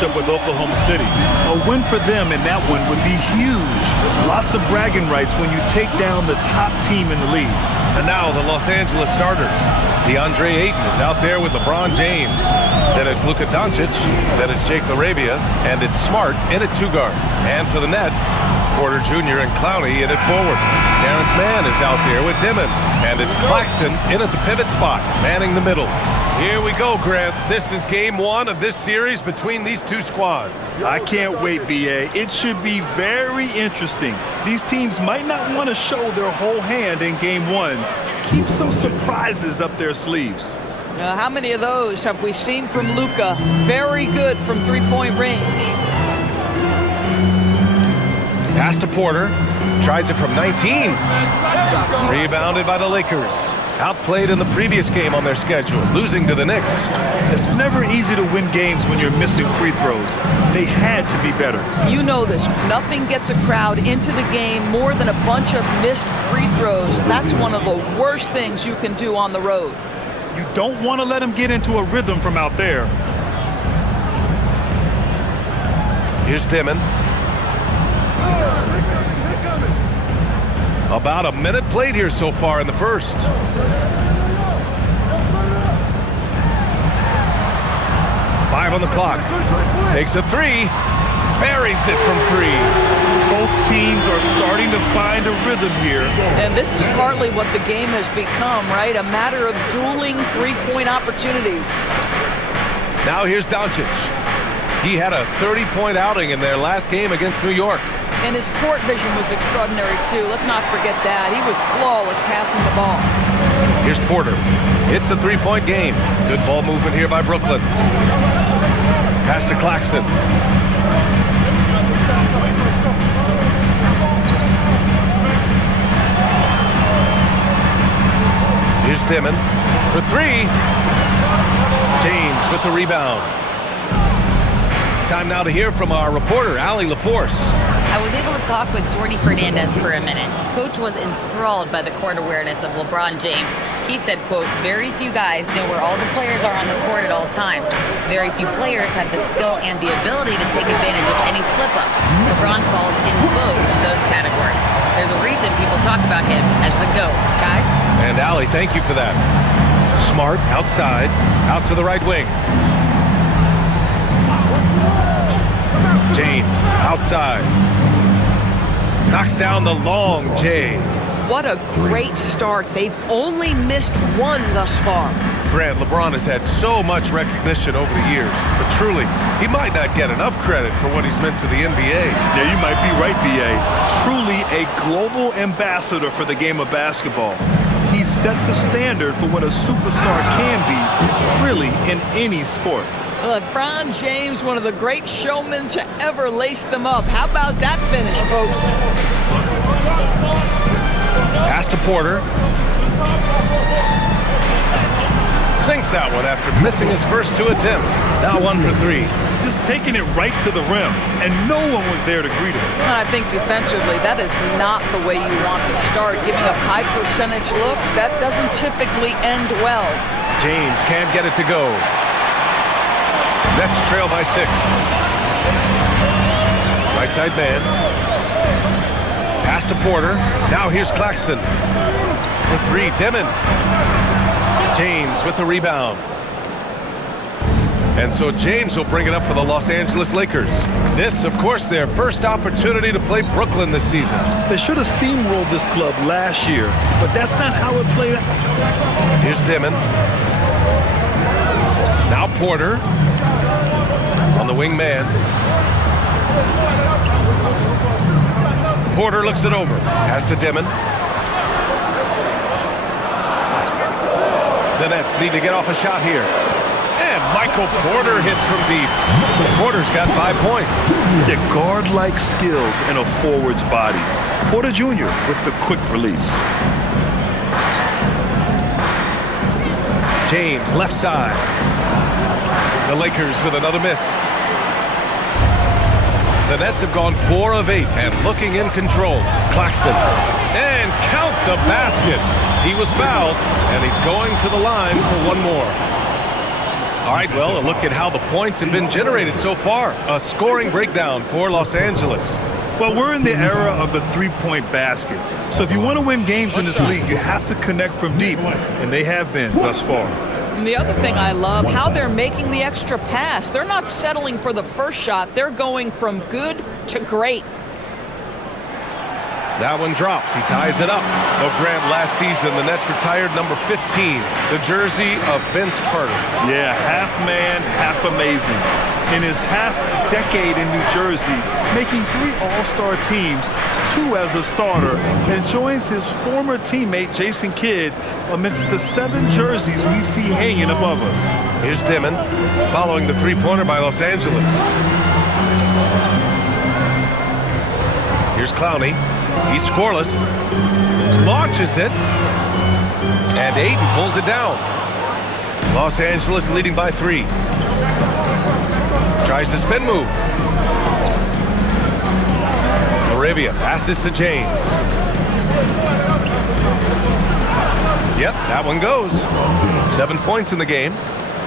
matchup with Oklahoma City. A win for them in that one would be huge. Lots of bragging rights when you take down the top team in the league. And now the Los Angeles starters. DeAndre Ayton is out there with LeBron James. Then it's Luka Doncic. Then it's Jake LaRavia. And it's Smart in at two-guard. And for the Nets, Porter Jr. and Clowney in at forward. Terrence Mann is out there with Dimon. And it's Claxton in at the pivot spot, manning the middle. Here we go, Grant. This is game one of this series between these two squads. I can't wait, B.A. It should be very interesting. These teams might not want to show their whole hand in game one. Keep some surprises up their sleeves. How many of those have we seen from Luka? Very good from three-point range. Pass to Porter. Tries it from 19. Rebounded by the Lakers. Outplayed in the previous game on their schedule, losing to the Knicks. It's never easy to win games when you're missing free throws. They had to be better. You know this. Nothing gets a crowd into the game more than a bunch of missed free throws. That's one of the worst things you can do on the road. You don't want to let them get into a rhythm from out there. Here's Dimon. About a minute played here so far in the first. Five on the clock. Takes a three. Buries it from three. Both teams are starting to find a rhythm here. And this is partly what the game has become, right? A matter of dueling three-point opportunities. Now here's Doncic. He had a 30-point outing in their last game against New York. And his court vision was extraordinary, too. Let's not forget that. He was flawless passing the ball. Here's Porter. It's a three-point game. Good ball movement here by Brooklyn. Pass to Claxton. Here's Dimon for three. James with the rebound. Time now to hear from our reporter, Allie LaForce. I was able to talk with Jordy Fernandez for a minute. Coach was enthralled by the court awareness of LeBron James. He said, quote, very few guys know where all the players are on the court at all times. Very few players have the skill and the ability to take advantage of any slip-up. LeBron falls in both of those categories. There's a reason people talk about him as the GOAT, guys. And Allie, thank you for that. Smart, outside, out to the right wing. James, outside. Knocks down the long J. What a great start. They've only missed one thus far. Grant, LeBron has had so much recognition over the years, but truly, he might not get enough credit for what he's meant to the NBA. Yeah, you might be right, B.A. Truly a global ambassador for the game of basketball. He set the standard for what a superstar can be, really, in any sport. LeBron James, one of the great showmen to ever lace them up. How about that finish, folks? Pass to Porter. Sinks that one after missing his first two attempts. Now 1 for 3. Just taking it right to the rim, and no one was there to greet him. I think defensively, that is not the way you want to start. Giving up high percentage looks, that doesn't typically end well. James can't get it to go. Nets trail by 6. Right side man. Pass to Porter. Now here's Claxton. For 3, Dimon. James with the rebound. And so James will bring it up for the Los Angeles Lakers. This, of course, their first opportunity to play Brooklyn this season. They should have steamrolled this club last year, but that's not how it played out. Here's Dimon. Now Porter. On the wing man. Porter looks it over. Pass to Dimon. The Nets need to get off a shot here. And Michael Porter hits from deep. Porter's got 5 points. The guard-like skills in a forward's body. Porter Jr. with the quick release. James, left side. The Lakers with another miss. The Nets have gone 4 of 8 and looking in control. Claxton. And count the basket. He was fouled, and he's going to the line for one more. All right, well, a look at how the points have been generated so far. A scoring breakdown for Los Angeles. Well, we're in the era of the three-point basket. So if you want to win games in this league, you have to connect from deep, and they have been thus far. And the other thing I love, how they're making the extra pass. They're not settling for the first shot. They're going from good to great. That one drops. He ties it up. Oh, Grant, last season, the Nets retired number 15, the jersey of Vince Carter. Yeah, half man, half amazing. In his half-decade in New Jersey, making 3 All-Star teams, 2 as a starter, and joins his former teammate Jason Kidd amidst the 7 jerseys we see hanging above us. Here's Dimon, following the three-pointer by Los Angeles. Here's Clowney. He's scoreless. Launches it. And Ayton pulls it down. Los Angeles leading by 3. Tries the spin move. Arabia passes to James. Yep, that one goes. 7 points in the game.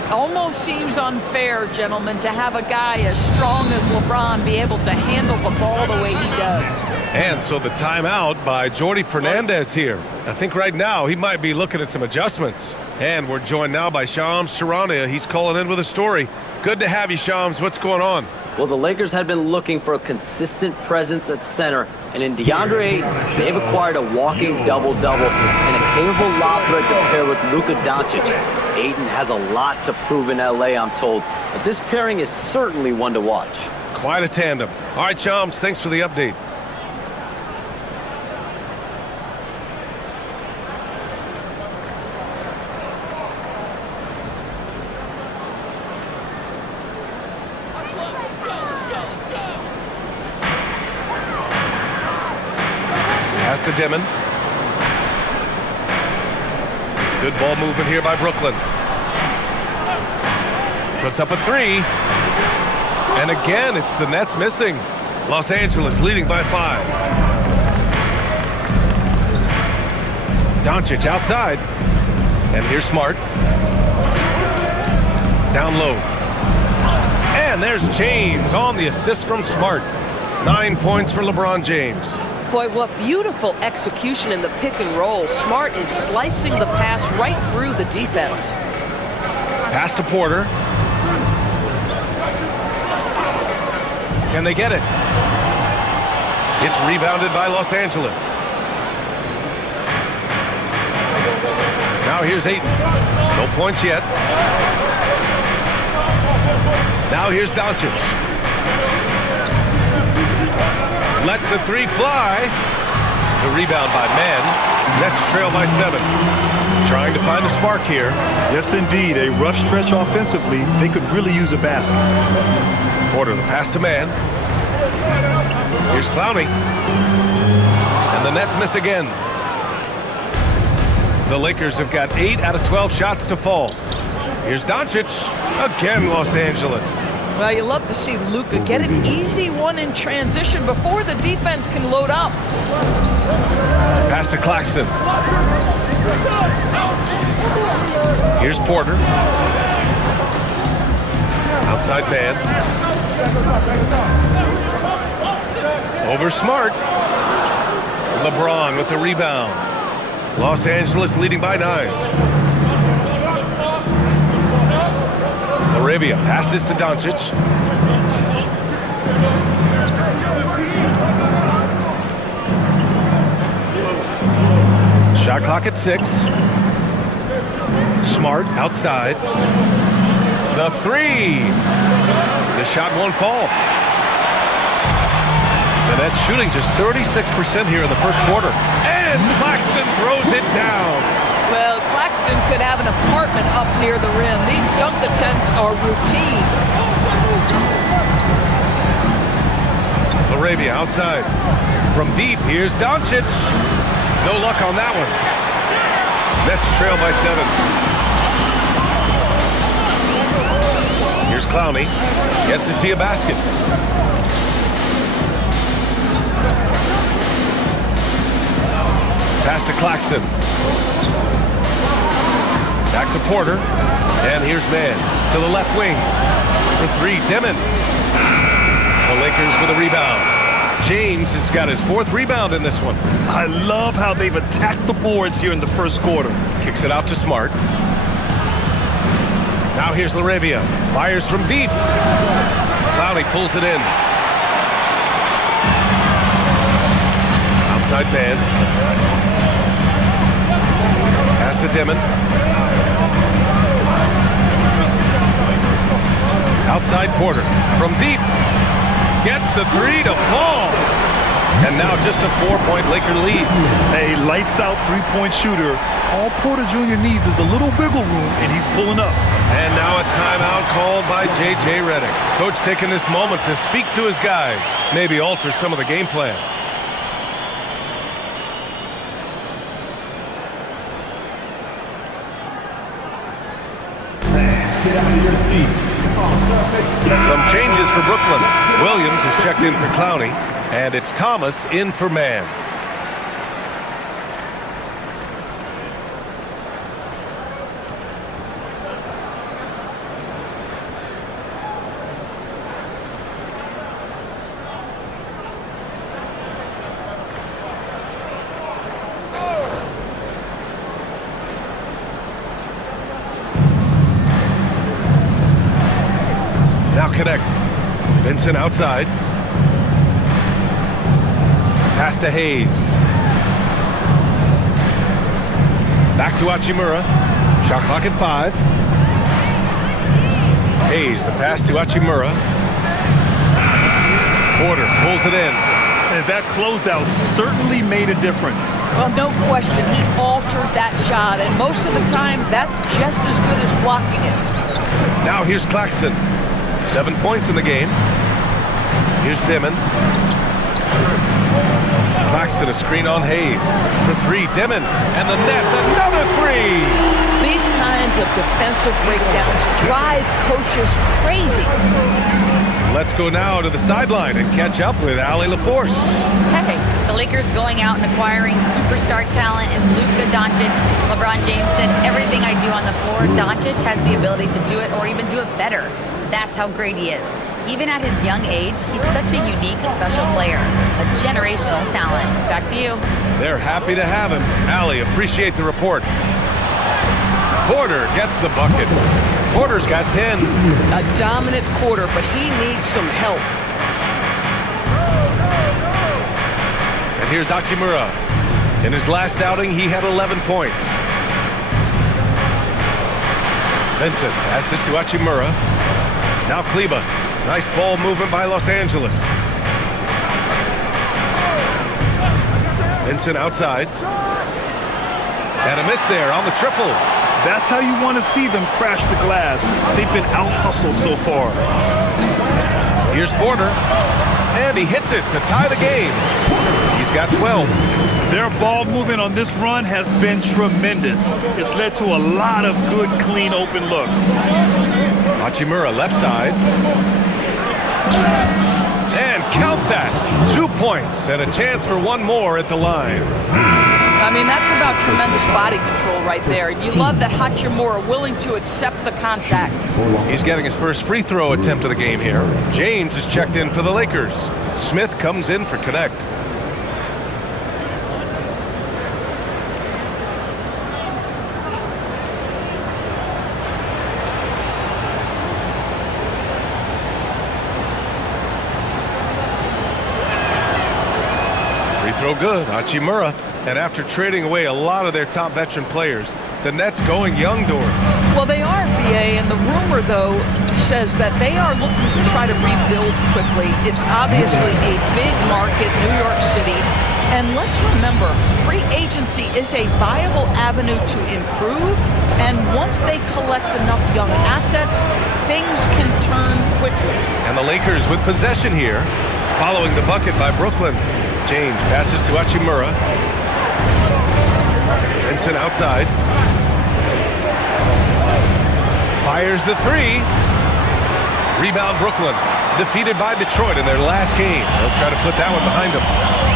Almost seems unfair, gentlemen, to have a guy as strong as LeBron be able to handle the ball the way he does. And so the timeout by Jordi Fernandez here. I think right now he might be looking at some adjustments. And we're joined now by Shams Charania. He's calling in with a story. Good to have you, Shams. What's going on? Well, the Lakers had been looking for a consistent presence at center, and in DeAndre Ayton, they've acquired a walking double-double and a capable lob threat to pair with Luka Doncic. Ayton has a lot to prove in LA, I'm told, but this pairing is certainly one to watch. Quite a tandem. All right, Shams, thanks for the update. Pass to Dimon. Good ball movement here by Brooklyn. Puts up a 3. And again, it's the Nets missing. Los Angeles leading by 5. Doncic outside. And here's Smart. Down low. And there's James on the assist from Smart. 9 points for LeBron James. Boy, what beautiful execution in the pick and roll. Smart is slicing the pass right through the defense. Pass to Porter. Can they get it? It's rebounded by Los Angeles. Now here's Ayton. No points yet. Now here's Doncic. Lets the 3 fly. The rebound by Mann. Nets trail by 7. Trying to find a spark here. Yes, indeed. A rough stretch offensively. They could really use a basket. Porter, the pass to Mann. Here's Clowney. And the Nets miss again. The Lakers have got 8 out of 12 shots to fall. Here's Doncic. Again, Los Angeles. Well, you love to see Luka get an easy one in transition before the defense can load up. Pass to Claxton. Here's Porter. Outside man. Over Smart. LeBron with the rebound. Los Angeles leading by 9. Arabia passes to Doncic. Shot clock at 6. Smart outside. The 3. The shot won't fall. And that's shooting just 36% here in the first quarter. And Claxton throws it down. Well, Claxton could have an apartment up near the rim. These dunk attempts are routine. Arabia outside. From deep, here's Doncic. No luck on that one. Nets trail by 7. Here's Clowney. Yet to see a basket. Pass to Claxton. Back to Porter. And here's Mann. To the left wing. For three, Demon. The Lakers with a rebound. James has got his 4th rebound in this one. I love how they've attacked the boards here in the first quarter. Kicks it out to Smart. Now here's LaRavia. Fires from deep. Clowney pulls it in. Outside man. Pass to Demon. Outside Porter. From deep. Gets the 3 to fall. And now just a 4-point Laker lead. A lights-out three-point shooter. All Porter Jr. needs is a little wiggle room, and he's pulling up. And now a timeout called by J.J. Redick. Coach taking this moment to speak to his guys. Maybe alter some of the game plan. Some changes for Brooklyn. Williams has checked in for Clowney, and it's Thomas in for Mann. Connect. Vincent outside. Pass to Hayes. Back to Hachimura. Shot clock at 5. Hayes, the pass to Hachimura. Porter pulls it in. And that closeout certainly made a difference. Well, no question. He altered that shot, and most of the time, that's just as good as blocking it. Now here's Claxton. 7 points in the game. Here's Demon. Claxton a screen on Hayes. For 3, Demon. And the Nets, another 3! These kinds of defensive breakdowns drive coaches crazy. Let's go now to the sideline and catch up with Allie LaForce. Hey, the Lakers going out and acquiring superstar talent in Luka Doncic. LeBron James said, everything I do on the floor, Doncic has the ability to do it or even do it better. That's how great he is. Even at his young age, he's such a unique, special player. A generational talent. Back to you. They're happy to have him. Allie, appreciate the report. Porter gets the bucket. Porter's got 10. A dominant quarter, but he needs some help. And here's Hachimura. In his last outing, he had 11 points. Vincent passes to Hachimura. Now Kleba. Nice ball movement by Los Angeles. Vincent outside. And a miss there on the triple. That's how you want to see them crash the glass. They've been out-hustled so far. Here's Porter. And he hits it to tie the game. He's got 12. Their ball movement on this run has been tremendous. It's led to a lot of good, clean, open looks. Hachimura left side. And count that. 2 points and a chance for one more at the line. I mean, that's about tremendous body control right there. You love that Hachimura willing to accept the contact. He's getting his first free throw attempt of the game here. James is checked in for the Lakers. Smith comes in for Connect. Free throw good, Hachimura. And after trading away a lot of their top veteran players, the Nets going young doors. Well, they are, BA, and the rumor, though, says that they are looking to try to rebuild quickly. It's obviously a big market, New York City. And let's remember, free agency is a viable avenue to improve. And once they collect enough young assets, things can turn quickly. And the Lakers with possession here, following the bucket by Brooklyn. James passes to Hachimura. Vincent outside. Fires the 3. Rebound Brooklyn. defeated by Detroit in their last game. They'll try to put that one behind them.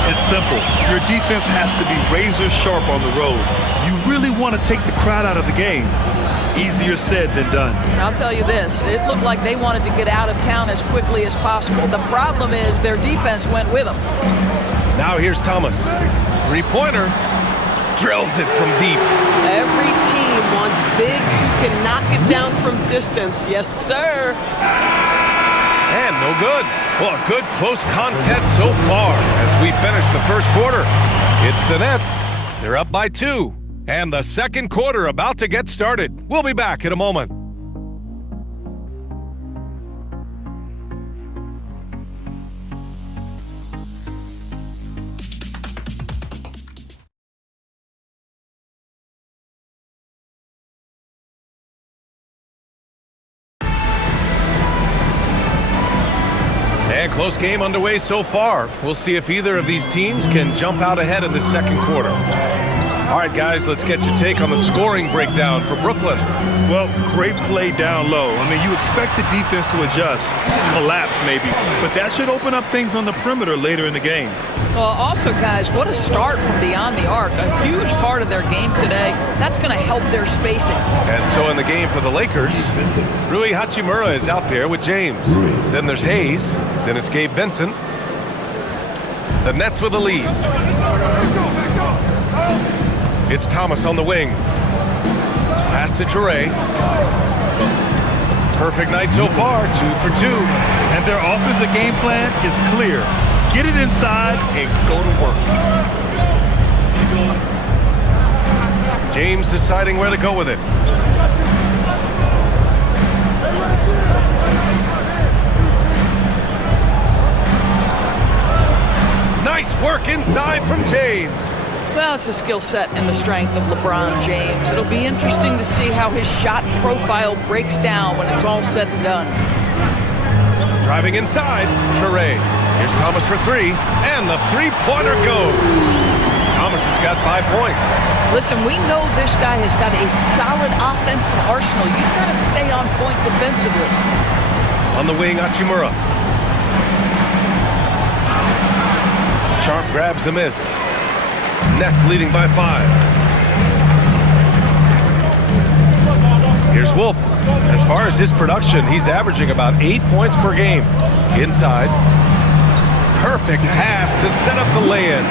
It's simple. Your defense has to be razor sharp on the road. You really want to take the crowd out of the game. Easier said than done. I'll tell you this, it looked like they wanted to get out of town as quickly as possible. The problem is their defense went with them. Now here's Thomas. Three-pointer. Drills it from deep. Every team wants bigs who can knock it down from distance. Yes, sir. And no good. Well, a good close contest so far as we finish the first quarter. It's the Nets. They're up by 2. And the second quarter about to get started. We'll be back in a moment. And close game underway so far. We'll see if either of these teams can jump out ahead in the second quarter. All right, guys, let's get your take on the scoring breakdown for Brooklyn. Well, great play down low. I mean, you expect the defense to adjust, collapse maybe, but that should open up things on the perimeter later in the game. Well, also, guys, what a start from beyond the arc. A huge part of their game today. That's going to help their spacing. And so in the game for the Lakers, Rui Hachimura is out there with James. Then there's Hayes. Then it's Gabe Vincent. The Nets with the lead. It's Thomas on the wing. Pass to Toure. Perfect night so far, 2 for 2. And their offensive game plan is clear. Get it inside and go to work. James deciding where to go with it. Nice work inside from James. Well, it's the skill set and the strength of LeBron James. It'll be interesting to see how his shot profile breaks down when it's all said and done. Driving inside, Toure. Here's Thomas for 3, and the three-pointer goes. Thomas has got 5 points. Listen, we know this guy has got a solid offensive arsenal. You've got to stay on point defensively. On the wing, Hachimura. Sharp grabs the miss. Nets leading by 5. Here's Wolf. As far as his production, he's averaging about 8 points per game. Inside. Perfect pass to set up the lay-in.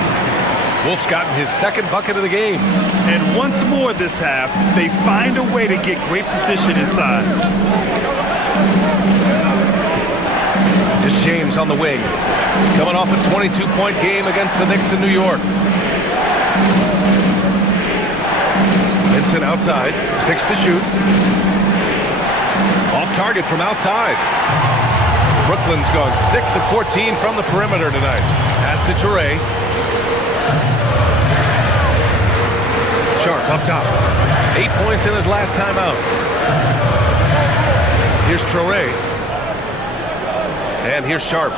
Wolf's gotten his second bucket of the game. And once more this half, they find a way to get great position inside. It's James on the wing. Coming off a 22-point game against the Knicks in New York. Vincent outside, 6 to shoot. Off target from outside. Brooklyn's gone 6 of 14 from the perimeter tonight. Pass to Toure. Sharp up top. 8 points in his last time out. Here's Toure. And here's Sharp.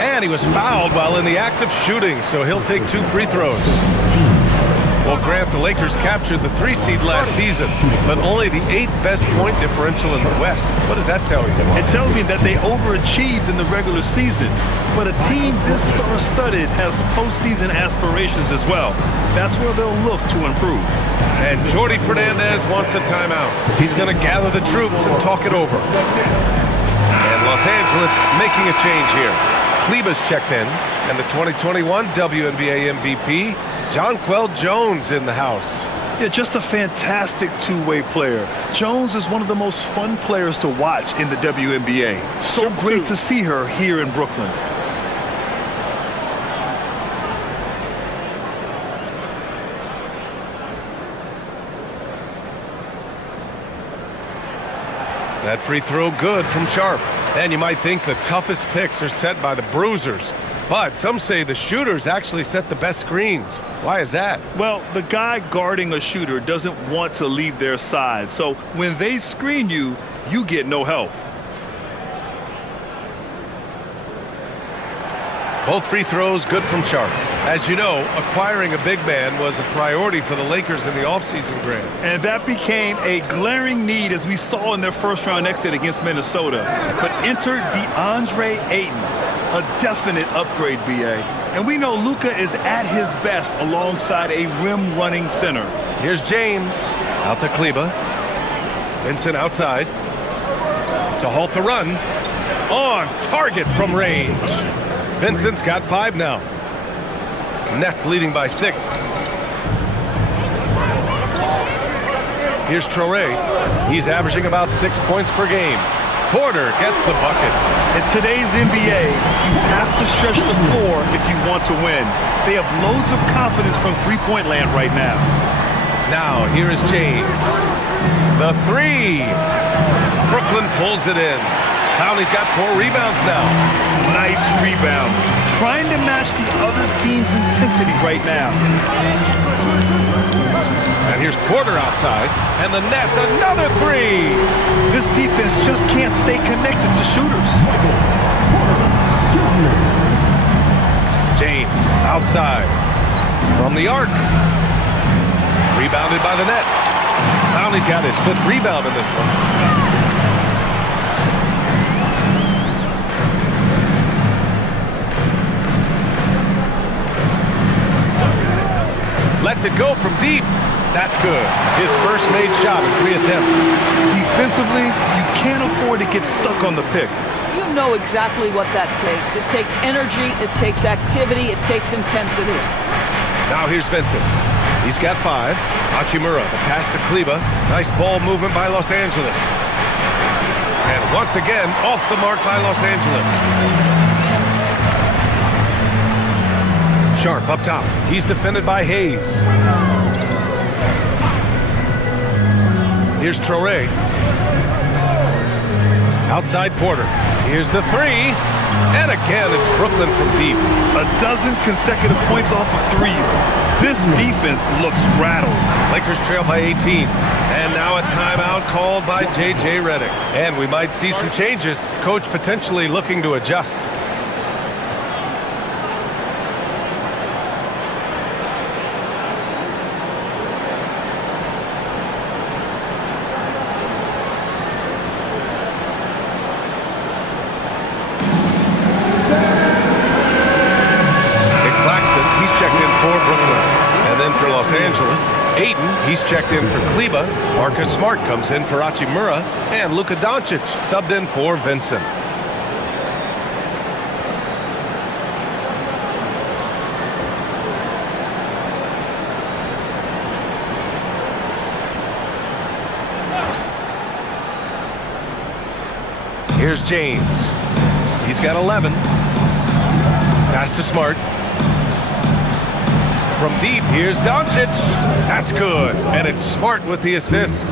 And he was fouled while in the act of shooting, so he'll take 2 free throws. Well, Grant, the Lakers captured the 3 seed last season, but only the 8th best point differential in the West. What does that tell you? It tells me that they overachieved in the regular season, but a team this star-studded has postseason aspirations as well. That's where they'll look to improve. And Jordi Fernandez wants a timeout. He's going to gather the troops and talk it over. And Los Angeles making a change here. Kleber's checked in, and the 2021 WNBA MVP, Jonquel Jones in the house. Yeah, just a fantastic two-way player. Jones is one of the most fun players to watch in the WNBA. So great to see her here in Brooklyn. That free throw good from Sharp. And you might think the toughest picks are set by the bruisers. But some say the shooters actually set the best screens. Why is that? Well, the guy guarding a shooter doesn't want to leave their side. So when they screen you, you get no help. Both free throws good from Sharp. As you know, acquiring a big man was a priority for the Lakers in the offseason, Grant. And that became a glaring need as we saw in their first-round exit against Minnesota. But enter DeAndre Ayton, a definite upgrade, BA. And we know Luka is at his best alongside a rim-running center. Here's James, out to Kleba. Vincent outside to halt the run. On target from range. Vincent's got 5 now. Nets leading by 6. Here's Traore. He's averaging about 6 points per game. Porter gets the bucket. In today's NBA, you have to stretch the floor if you want to win. They have loads of confidence from three-point land right now. Now, here is James. The 3. Brooklyn pulls it in. Clowney's got 4 rebounds now. Nice rebound. Trying to match the other team's intensity right now. And here's Porter outside. And the Nets, another 3. This defense just can't stay connected to shooters. James outside. From the arc. Rebounded by the Nets. Clowney's got his 5th rebound in this one. Lets it go from deep. That's good. His first made shot in 3 attempts. Defensively, you can't afford to get stuck on the pick. You know exactly what that takes. It takes energy, it takes activity, it takes intensity. Now here's Vincent. He's got 5. Hachimura, the pass to Kleba. Nice ball movement by Los Angeles. And once again, off the mark by Los Angeles. Sharp up top. He's defended by Hayes. Here's Traore. Outside Porter. Here's the 3. And again, it's Brooklyn from deep. A dozen consecutive points off of threes. This defense looks rattled. Lakers trail by 18. And now a timeout called by J.J. Redick. And we might see some changes. Coach potentially looking to adjust. Los Angeles. Ayton, he's checked in for Kleba. Marcus Smart comes in for Hachimura. And Luka Doncic subbed in for Vincent. Here's James. He's got 11. Pass to Smart. From deep, here's Doncic. That's good. And it's Smart with the assist.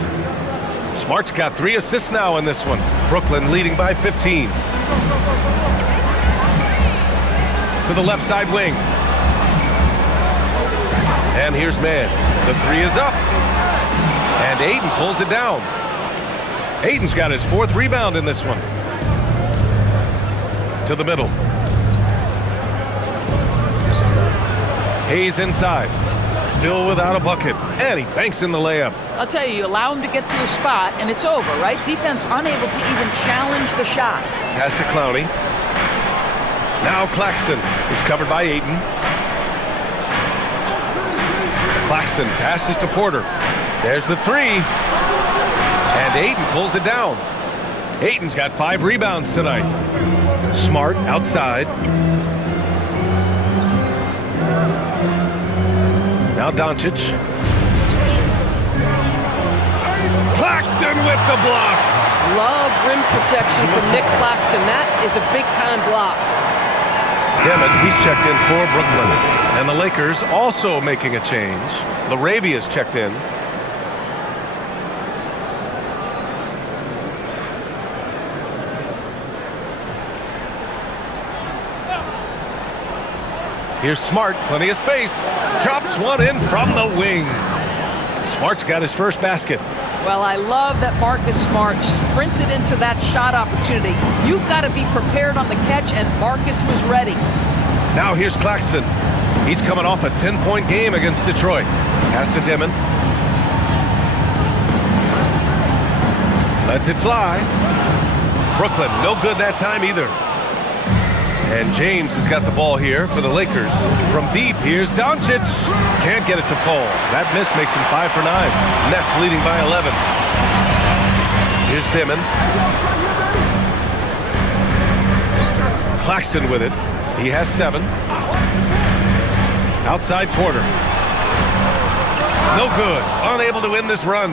Smart's got 3 assists now in this one. Brooklyn leading by 15. To the left side wing. And here's Mann. The 3 is up. And Ayton pulls it down. Ayton's got his 4th rebound in this one. To the middle. Hayes inside. Still without a bucket. And he banks in the layup. I'll tell you, you allow him to get to a spot, and it's over, right? Defense unable to even challenge the shot. Pass to Clowney. Now Claxton is covered by Ayton. Claxton passes to Porter. There's the 3. And Ayton pulls it down. Ayton's got 5 rebounds tonight. Smart outside. Now Doncic. Claxton with the block. Love rim protection from Nick Claxton. That is a big-time block. Demet, he's checked in for Brooklyn. And the Lakers also making a change. Larabia's checked in. Here's Smart, plenty of space. Drops one in from the wing. Smart's got his first basket. Well, I love that Marcus Smart sprinted into that shot opportunity. You've got to be prepared on the catch, and Marcus was ready. Now here's Claxton. He's coming off a 10-point game against Detroit. Pass to Dimon. Lets it fly. Brooklyn, no good that time either. And James has got the ball here for the Lakers. From deep, here's Doncic. Can't get it to fall. That miss makes him 5 for 9. Nets leading by 11. Here's Dimon. Claxton with it. He has 7. Outside Porter. No good. Unable to win this run.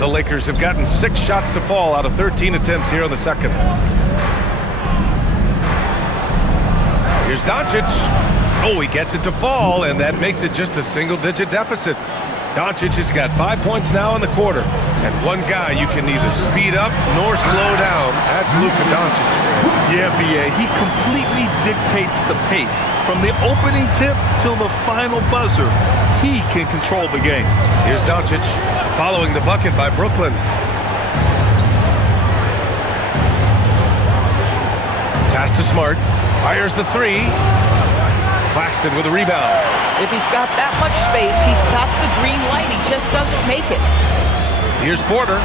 The Lakers have gotten 6 shots to fall out of 13 attempts here in the second. Here's Doncic. Oh, he gets it to fall, and that makes it just a single-digit deficit. Doncic has got 5 points now in the quarter. And one guy you can neither speed up nor slow down. That's Luka Doncic. Yeah, BA, he completely dictates the pace. From the opening tip till the final buzzer, he can control the game. Here's Doncic following the bucket by Brooklyn. Pass to Smart. Fires the 3. Claxton with a rebound. If he's got that much space, he's got the green light. He just doesn't make it. Here's Porter.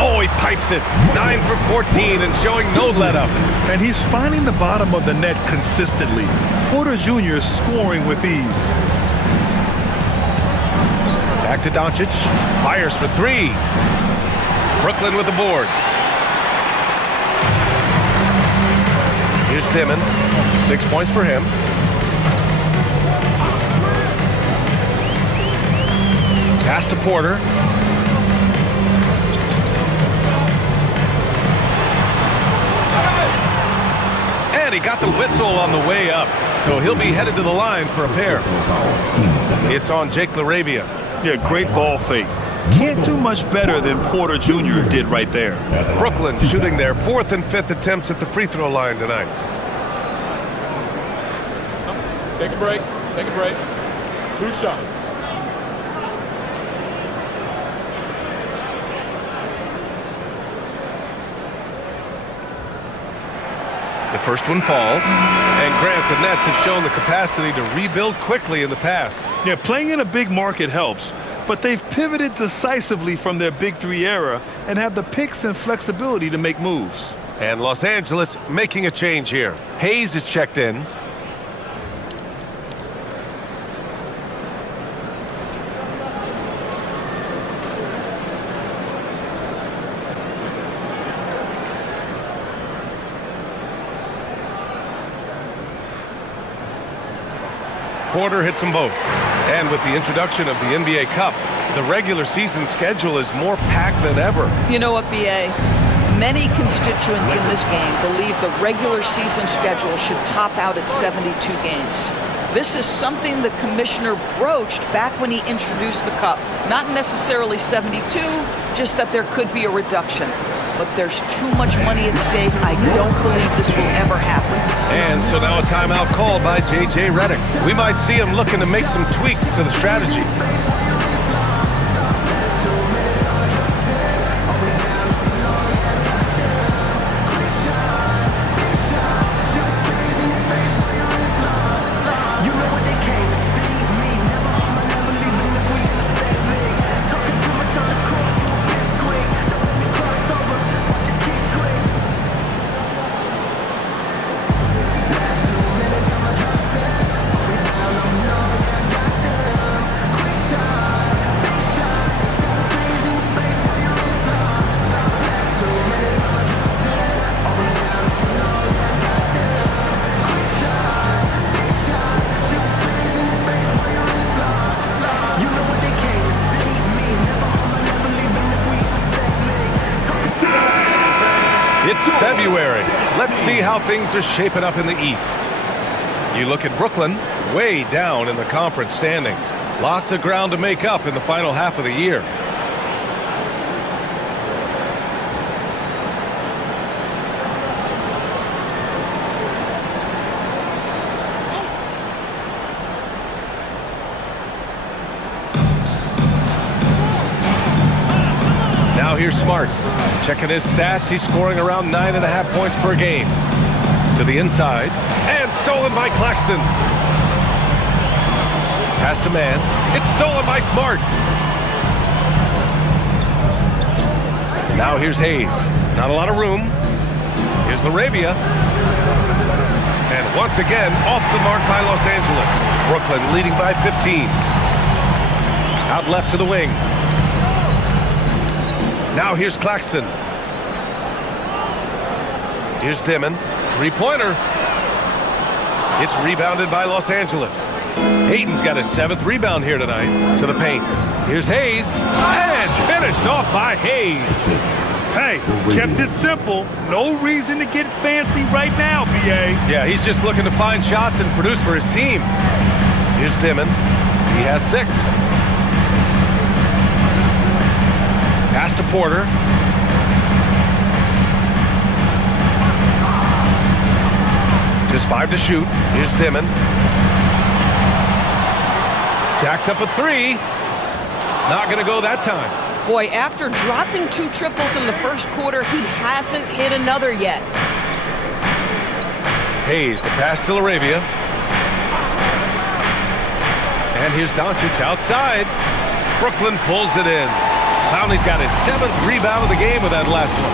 Oh, he pipes it. 9 for 14 and showing no let-up. And he's finding the bottom of the net consistently. Porter Jr. scoring with ease. Back to Doncic. Fires for 3. Brooklyn with the board. Here's Dimon. 6 points for him. Pass to Porter. And he got the whistle on the way up. So he'll be headed to the line for a pair. It's on Jake LaRavia. Yeah, great ball fake. Can't do much better than Porter Jr. did right there. Brooklyn shooting their 4th and 5th attempts at the free throw line tonight. Take a break. Take a break. 2 shots. The first one falls. And Grant, the Nets have shown the capacity to rebuild quickly in the past. Yeah, playing in a big market helps, but they've pivoted decisively from their Big 3 era and have the picks and flexibility to make moves. And Los Angeles making a change here. Hayes is checked in. Porter hits them both. And with the introduction of the NBA Cup, the regular season schedule is more packed than ever. You know what, BA? Many constituents in this game believe the regular season schedule should top out at 72 games. This is something the commissioner broached back when he introduced the Cup. Not necessarily 72, just that there could be a reduction. But there's too much money at stake. I don't believe this will ever happen. And so now a timeout called by J.J. Redick. We might see him looking to make some tweaks to the strategy. It's February. Let's see how things are shaping up in the East. You look at Brooklyn, way down in the conference standings. Lots of ground to make up in the final half of the year. Now here's Smart. Checking his stats, he's scoring around 9.5 points per game. To the inside. And stolen by Claxton. Pass to man. It's stolen by Smart. Now here's Hayes. Not a lot of room. Here's Laravia. And once again, off the mark by Los Angeles. Brooklyn leading by 15. Out left to the wing. Now here's Claxton. Here's Dimon. Three-pointer. It's rebounded by Los Angeles. Ayton's got his 7th rebound here tonight. To the paint. Here's Hayes. And finished off by Hayes. Hey, kept it simple. No reason to get fancy right now, B.A. Yeah, he's just looking to find shots and produce for his team. Here's Dimon. He has 6. Pass to Porter. Just 5 to shoot. Here's Dimon. Jacks up a 3. Not going to go that time. Boy, after dropping 2 triples in the first quarter, he hasn't hit another yet. Hayes, the pass to Laravia. And here's Doncic outside. Brooklyn pulls it in. Clowney's got his 7th rebound of the game with that last one.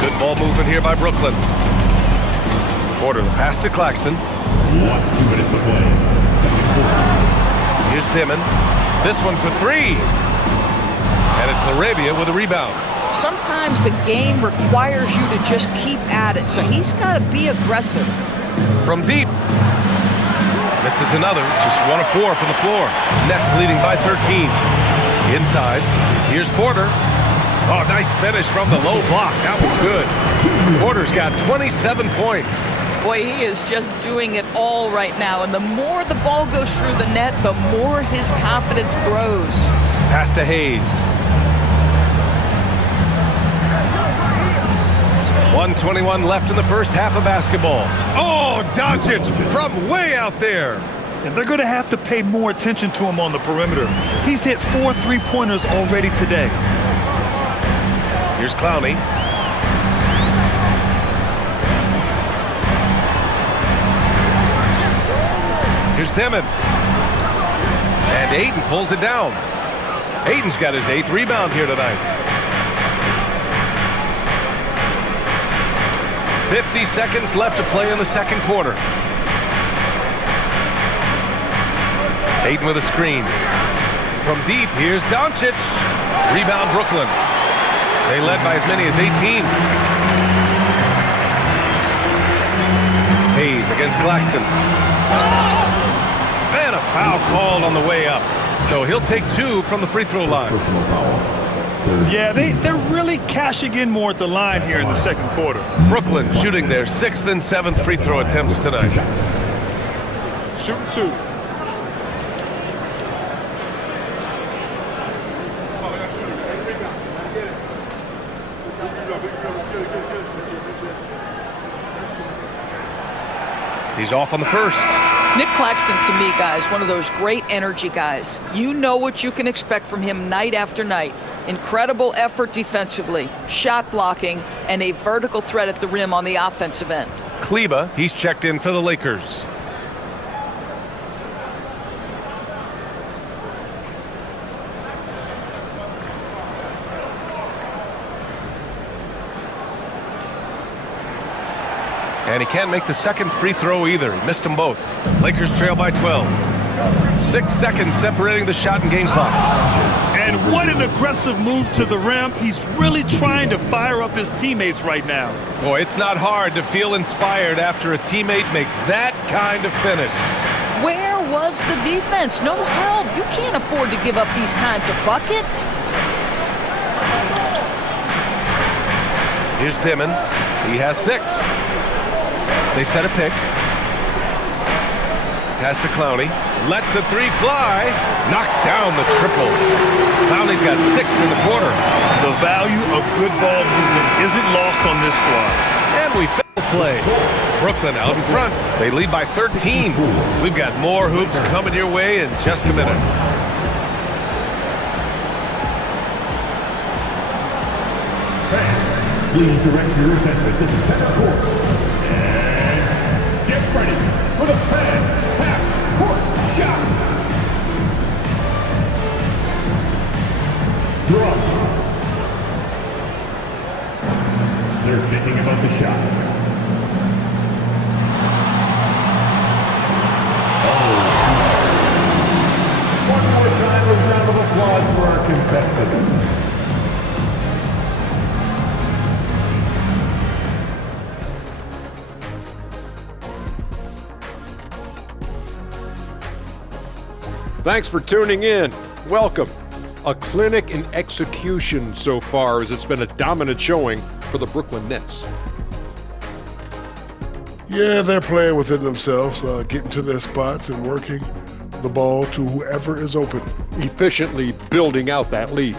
Good ball movement here by Brooklyn. Porter, the pass to Claxton. 2 minutes to play. Second quarter. Here's Dimon. This one for 3. And it's Laravia with a rebound. Sometimes the game requires you to just keep at it, so he's got to be aggressive. From deep. This is another, just 1 of 4 from the floor. Nets leading by 13. Inside, here's Porter. Oh, nice finish from the low block. That was good. Porter's got 27 points. Boy, he is just doing it all right now, and the more the ball goes through the net, the more his confidence grows. Pass to Hayes. 1:21 left in the first half of basketball. Oh, Doncic from way out there. And they're going to have to pay more attention to him on the perimeter. He's hit 4 3-pointers already today. Here's Clowney. Here's Dimon. And Ayton pulls it down. Ayton's got his 8th rebound here tonight. 50 seconds left to play in the second quarter. Ayton with a screen. From deep, here's Doncic. Rebound Brooklyn. They led by as many as 18. Hayes against Claxton. And a foul called on the way up. So he'll take 2 from the free throw line. Personal foul. Yeah, they're really cashing in more at the line here in the second quarter. Brooklyn shooting their 6th and 7th free throw attempts tonight. Shooting 2. He's off on the first. Nick Claxton, to me, guys, one of those great energy guys. You know what you can expect from him night after night. Incredible effort defensively, shot blocking, and a vertical threat at the rim on the offensive end. Kleba, he's checked in for the Lakers. And he can't make the second free throw either. He missed them both. Lakers trail by 12. 6 seconds separating the shot and game clocks. And what an aggressive move to the rim. He's really trying to fire up his teammates right now. Boy, it's not hard to feel inspired after a teammate makes that kind of finish. Where was the defense? No help. You can't afford to give up these kinds of buckets. Here's Dimon. He has 6. They set a pick. Pass to Clowney. Lets the 3 fly. Knocks down the triple. Clowney's got 6 in the quarter. The value of good ball movement isn't lost on this squad. And we foul play. Brooklyn out in front. They lead by 13. We've got more hoops coming your way in just a minute. Please direct your attention to the center court. Thanks for tuning in. Welcome. A clinic in execution so far, as it's been a dominant showing for the Brooklyn Nets. Yeah, they're playing within themselves, getting to their spots and working the ball to whoever is open. Efficiently building out that lead.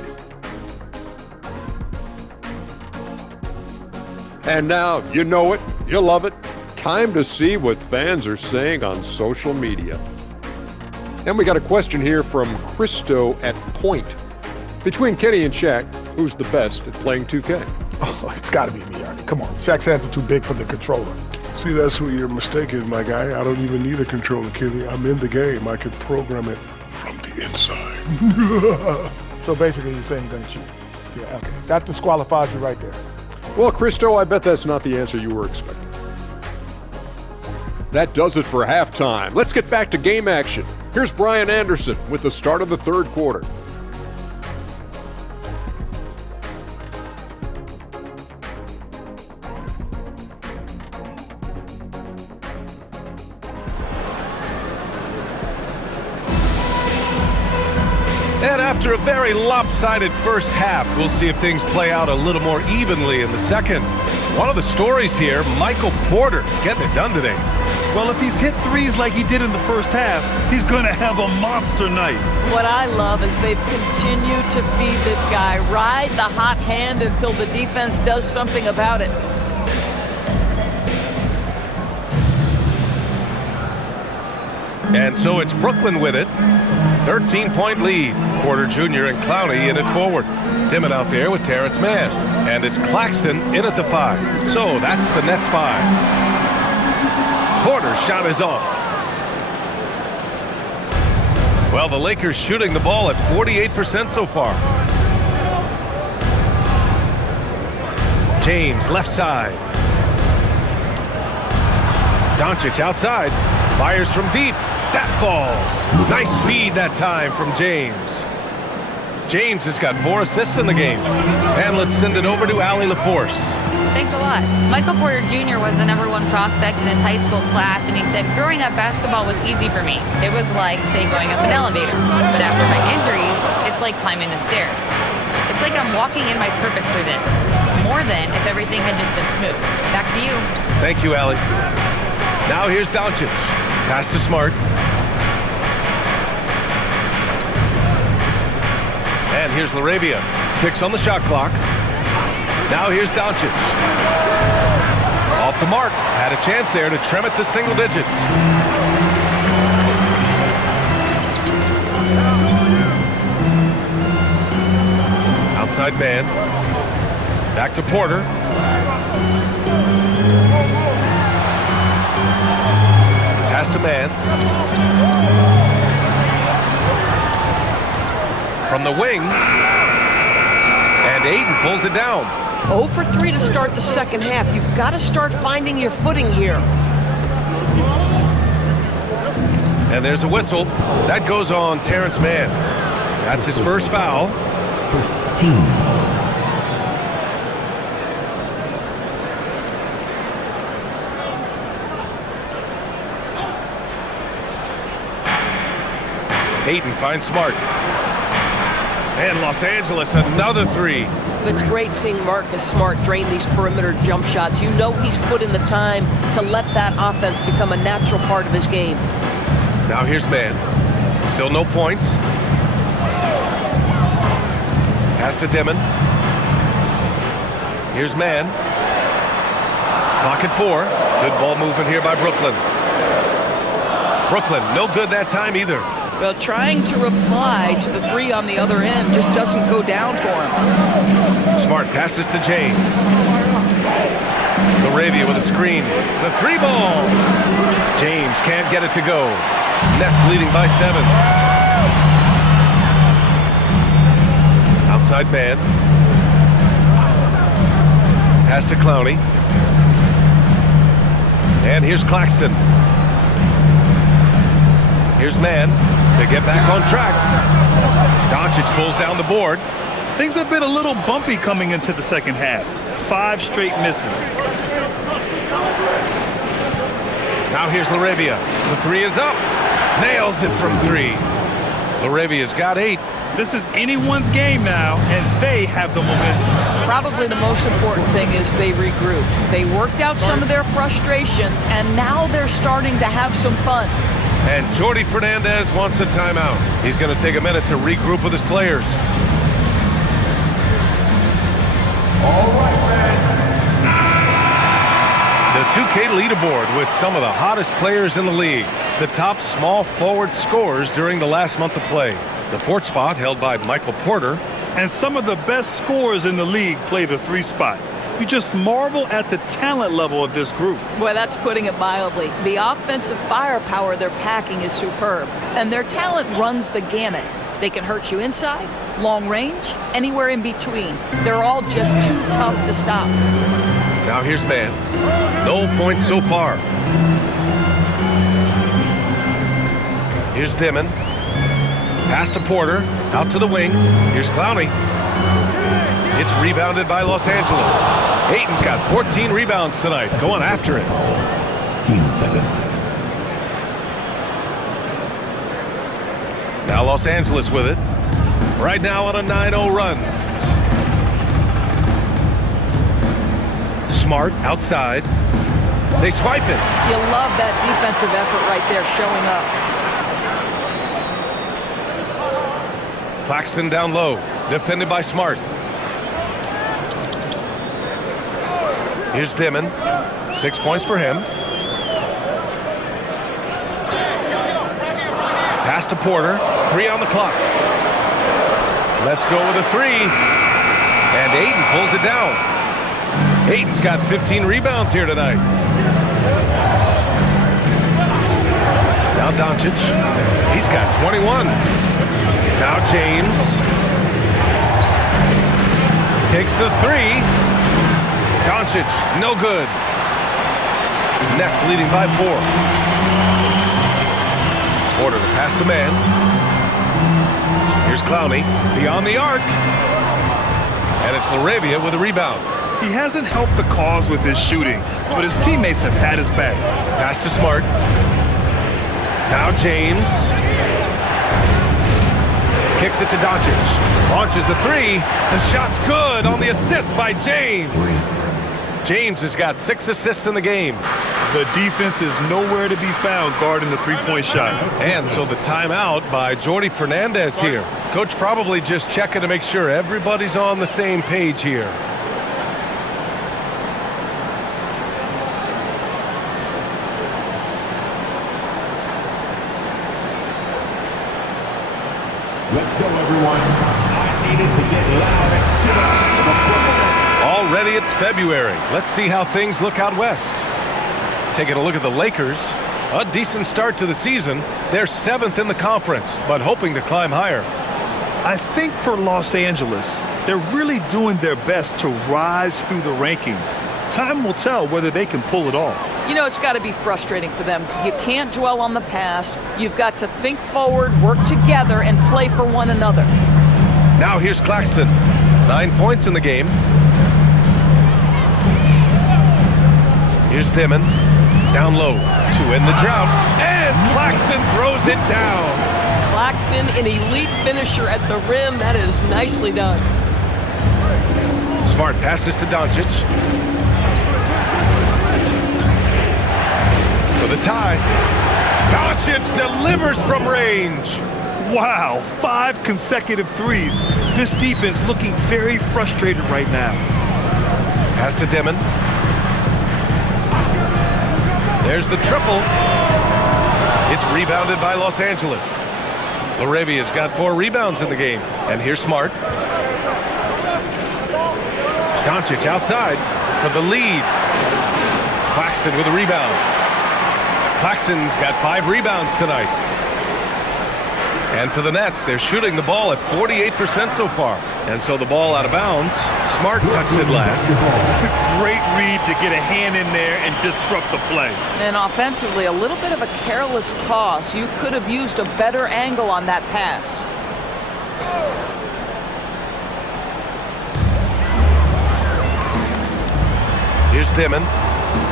And now, you know it, you love it. Time to see what fans are saying on social media. And we got a question here from Christo at Point. Between Kenny and Shaq, who's the best at playing 2K? Oh, it's got to be me, Arnie. Come on. Shaq's hands are too big for the controller. See, that's where you're mistaken, my guy. I don't even need a controller, Kenny. I'm in the game. I can program it from the inside. So basically you're saying you're going to cheat. Yeah, okay. That disqualifies you right there. Well, Christo, I bet that's not the answer you were expecting. That does it for halftime. Let's get back to game action. Here's Brian Anderson with the start of the third quarter. And after a very lopsided first half, we'll see if things play out a little more evenly in the second. One of the stories here, Michael Porter getting it done today. Well, if he's hit threes like he did in the first half, he's going to have a monster night. What I love is they've continued to feed this guy, ride the hot hand until the defense does something about it. And so it's Brooklyn with it. 13-point lead. Porter Jr. and Clowney in it forward. Dimon out there with Terrence Mann. And it's Claxton in at the 5. So that's the Nets 5. Porter's shot is off. Well, the Lakers shooting the ball at 48% so far. James left side. Doncic outside. Fires from deep. That falls. Nice feed that time from James. James has got 4 assists in the game. And let's send it over to Allie LaForce. Thanks a lot. Michael Porter Jr. was the #1 prospect in his high school class, and he said, growing up, basketball was easy for me. It was like, say, going up an elevator. But after my injuries, it's like climbing the stairs. It's like I'm walking in my purpose through this, more than if everything had just been smooth. Back to you. Thank you, Allie. Now here's Doncic. Pass to Smart. And here's LaRavia. 6 on the shot clock. Now here's Doncic. Off the mark. Had a chance there to trim it to single digits. Outside man. Back to Porter. Pass to man. From the wing. And Ayton pulls it down. 0 for 3 to start the second half. You've got to start finding your footing here. And there's a whistle. That goes on Terrence Mann. That's his first foul. First team foul. Ayton finds Smart. And Los Angeles, another 3. It's great seeing Marcus Smart drain these perimeter jump shots. You know he's put in the time to let that offense become a natural part of his game. Now here's Mann. Still no points. Pass to Dimon. Here's Mann. Clock at 4. Good ball movement here by Brooklyn. Brooklyn, no good that time either. Well, trying to reply to the 3 on the other end just doesn't go down for him. Smart passes to James. Arabia with a screen. The 3 ball. James can't get it to go. Nets leading by 7. Outside man. Pass to Clowney. And here's Claxton. Here's Mann to get back on track. Doncic pulls down the board. Things have been a little bumpy coming into the second half. 5 straight misses. Now here's LaRavia. The 3 is up. Nails it from 3. Laravia's got 8. This is anyone's game now, and they have the momentum. Probably the most important thing is they regroup. They worked out some of their frustrations, and now they're starting to have some fun. And Jordi Fernandez wants a timeout. He's going to take a minute to regroup with his players. All right, man. The 2K leaderboard with some of the hottest players in the league. The top small forward scorers during the last month of play. The 4th spot held by Michael Porter. And some of the best scorers in the league play the 3 spot. You just marvel at the talent level of this group. Well, that's putting it mildly. The offensive firepower they're packing is superb, and their talent runs the gamut. They can hurt you inside, long range, anywhere in between. They're all just too tough to stop. Now here's man. No points so far. Here's Dimon. Pass to Porter. Out to the wing. Here's Clowney. It's rebounded by Los Angeles. Ayton's got 14 rebounds tonight. Going after it. 15 seconds. Now Los Angeles with it. Right now on a 9-0 run. Smart outside. They swipe it. You love that defensive effort right there showing up. Claxton down low. Defended by Smart. Here's Dimon. 6 points for him. Pass to Porter. 3 on the clock. Let's go with a 3. And Ayton pulls it down. Ayton's got 15 rebounds here tonight. Now Doncic. He's got 21. Now James. Takes the 3. Doncic, no good. Nets leading by 4. Porter the pass to man. Here's Clowney, beyond the arc. And it's Laravia with a rebound. He hasn't helped the cause with his shooting, but his teammates have had his back. Pass to Smart. Now James. Kicks it to Doncic. Launches a 3. The shot's good on the assist by James. James has got 6 assists in the game. The defense is nowhere to be found guarding the three-point shot. And so the timeout by Jordi Fernandez here. Coach probably just checking to make sure everybody's on the same page here. Let's go, everyone. I needed to get loud and sit up. Already it's February. Let's see how things look out west. Taking a look at the Lakers. A decent start to the season. They're 7th in the conference, but hoping to climb higher. I think for Los Angeles, they're really doing their best to rise through the rankings. Time will tell whether they can pull it off. You know, it's got to be frustrating for them. You can't dwell on the past. You've got to think forward, work together, and play for one another. Now here's Claxton. 9 points in the game. Here's Dimon. Down low to end the drought. And Claxton throws it down. Claxton, an elite finisher at the rim. That is nicely done. Smart passes to Doncic. For the tie. Doncic delivers from range. Wow, 5 consecutive threes. This defense looking very frustrated right now. Pass to Dimon. There's the triple. It's rebounded by Los Angeles. Laravia's got 4 rebounds in the game. And here's Smart. Doncic outside for the lead. Claxton with a rebound. Claxton's got 5 rebounds tonight. And for the Nets, they're shooting the ball at 48% so far. And so the ball out of bounds. Smart touched it last. Great read to get a hand in there and disrupt the play. And offensively, a little bit of a careless toss. You could have used a better angle on that pass. Here's Dimon.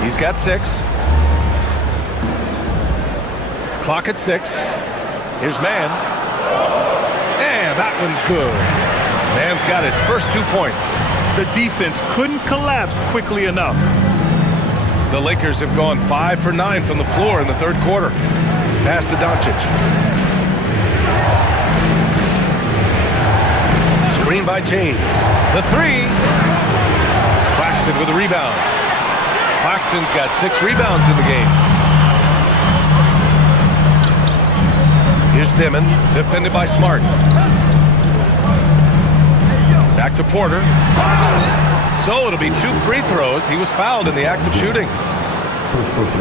He's got 6. Clock at 6. Here's man. And that one's good. Man's got his first 2 points. The defense couldn't collapse quickly enough. The Lakers have gone 5 for 9 from the floor in the third quarter. Pass to Doncic. Screen by James. The three. Claxton with a rebound. Claxton's got 6 rebounds in the game. Here's Dimon, defended by Smart. Back to Porter. So it'll be 2 free throws. He was fouled in the act of shooting.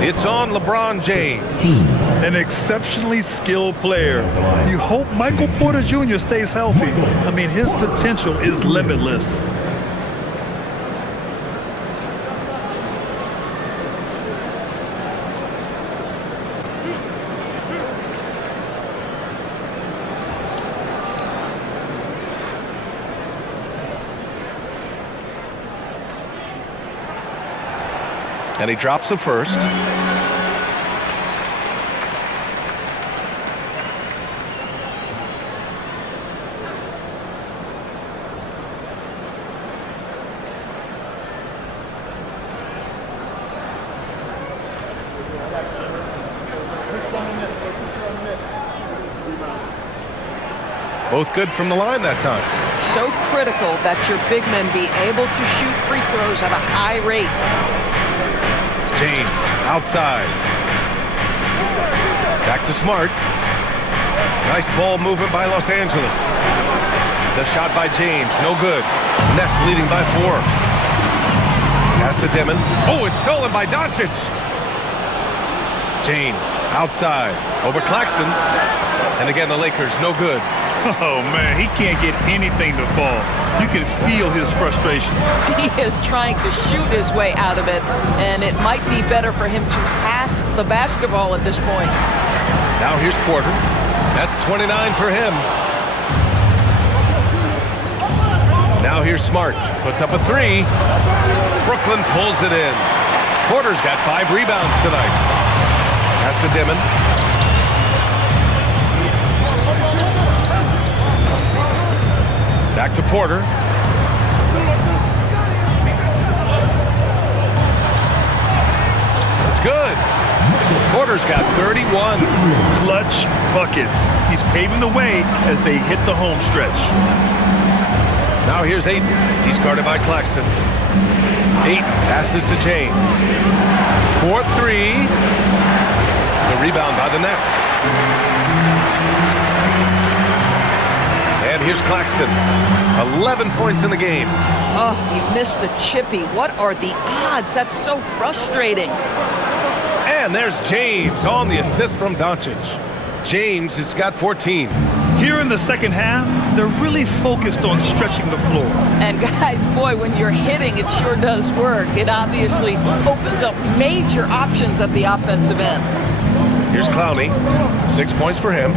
It's on LeBron James. An exceptionally skilled player. You hope Michael Porter Jr. stays healthy. I mean, his potential is limitless. And he drops the first. Both good from the line that time. So critical that your big men be able to shoot free throws at a high rate. James, outside. Back to Smart. Nice ball movement by Los Angeles. The shot by James, no good. Nets leading by 4. Pass to Dimon. Oh, it's stolen by Doncic. James, outside. Over Claxton. And again, the Lakers, no good. Oh, man, he can't get anything to fall. You can feel his frustration. He is trying to shoot his way out of it, and it might be better for him to pass the basketball at this point. Now here's Porter. That's 29 for him. Now here's Smart. Puts up a 3. Brooklyn pulls it in. Porter's got 5 rebounds tonight. Pass to Dimon. Back to Porter. That's good. Porter's got 31. Clutch buckets. He's paving the way as they hit the home stretch. Now here's Ayton. He's guarded by Claxton. Ayton passes to James. 4-3. The rebound by the Nets. And here's Claxton. 11 points in the game. Oh, he missed the chippy. What are the odds? That's so frustrating. And there's James on the assist from Doncic. James has got 14. Here in the second half, they're really focused on stretching the floor. And guys, boy, when you're hitting, it sure does work. It obviously opens up major options at the offensive end. Here's Clowney. 6 points for him.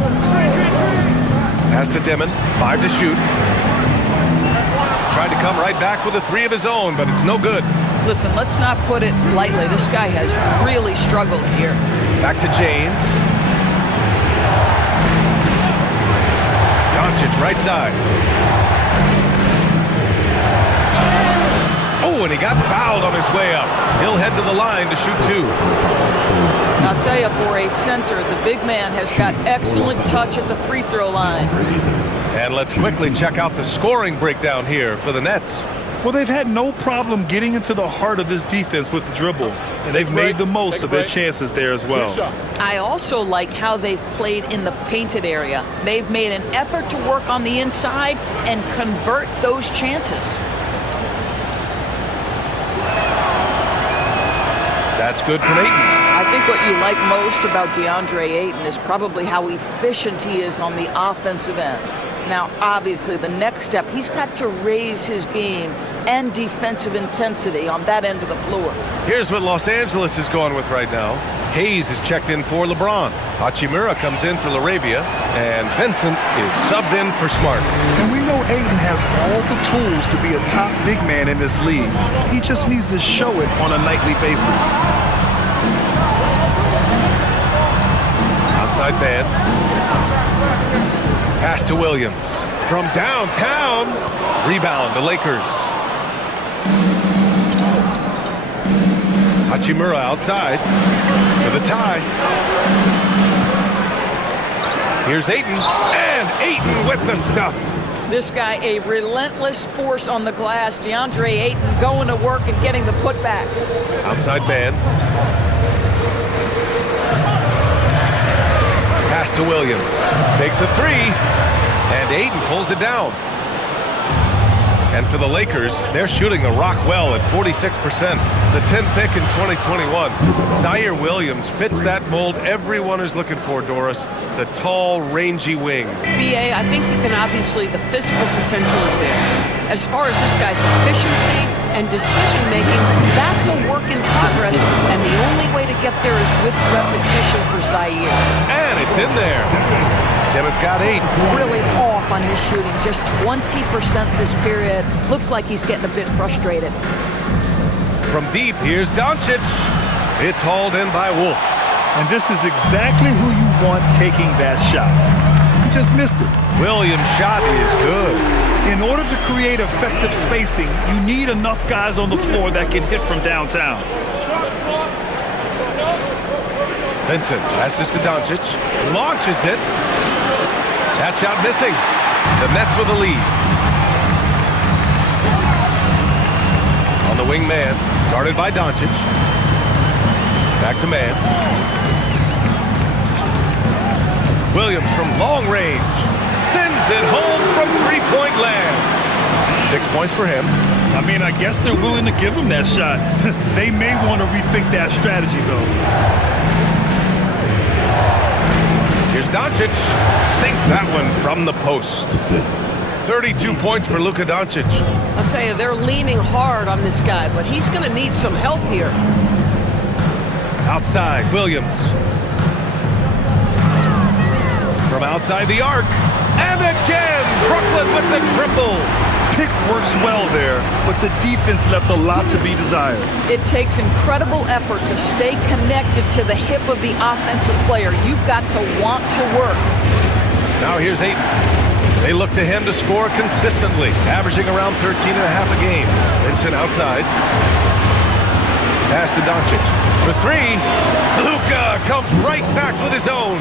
Pass to Dimon. 5 to shoot. Tried to come right back with a 3 of his own, but it's no good. Listen, let's not put it lightly. This guy has really struggled here. Back to James. Doncic, right side. Oh, and he got fouled on his way up. He'll head to the line to shoot 2. I'll tell you, for a center, the big man has got excellent touch at the free throw line. And let's quickly check out the scoring breakdown here for the Nets. Well, they've had no problem getting into the heart of this defense with the dribble, and they've made the most of their chances there as well. I also like how they've played in the painted area. They've made an effort to work on the inside and convert those chances. That's good from Ayton. I think what you like most about DeAndre Ayton is probably how efficient he is on the offensive end. Now, obviously, the next step, he's got to raise his game and defensive intensity on that end of the floor. Here's what Los Angeles is going with right now. Hayes is checked in for LeBron. Hachimura comes in for LaRavia, and Vincent is subbed in for Smart. And we know Ayton has all the tools to be a top big man in this league. He just needs to show it on a nightly basis. Outside man. Pass to Williams. From downtown. Rebound to Lakers. Hachimura outside for the tie. Here's Ayton. And Ayton with the stuff. This guy, a relentless force on the glass. DeAndre Ayton going to work and getting the putback. Outside man. Pass to Williams. Takes a three. And Ayton pulls it down. And for the Lakers, they're shooting the rock well at 46%. The 10th pick in 2021. Zaire Williams fits that mold everyone is looking for, Doris. The tall, rangy wing. BA, I think you can obviously, the physical potential is there. As far as this guy's efficiency and decision-making, that's a work in progress, and the only way to get there is with repetition for Zaire. And it's in there. Timmons got 8. Really off on his shooting, just 20% this period. Looks like he's getting a bit frustrated. From deep, here's Doncic. It's hauled in by Wolf. And this is exactly who you want taking that shot. You just missed it. Williams' shot is good. In order to create effective spacing, you need enough guys on the floor that can hit from downtown. Vincent passes to Doncic. Launches it. That shot missing. The Nets with the lead. On the wing man, guarded by Doncic. Back to man. Williams from long range. Sends it home from three-point land. 6 points for him. I mean, I guess they're willing to give him that shot. They may want to rethink that strategy, though. Here's Doncic. Sinks that one from the post. 32 points for Luka Doncic. I'll tell you, they're leaning hard on this guy, but he's going to need some help here. Outside, Williams. From outside the arc. And again, Brooklyn with the triple. Pick works well there, but the defense left a lot to be desired. It takes incredible effort to stay connected to the hip of the offensive player. You've got to want to work. Now here's Ayton. They look to him to score consistently, averaging around 13.5 a game. Vincent outside. Pass to Doncic. For three, Luka comes right back with his own.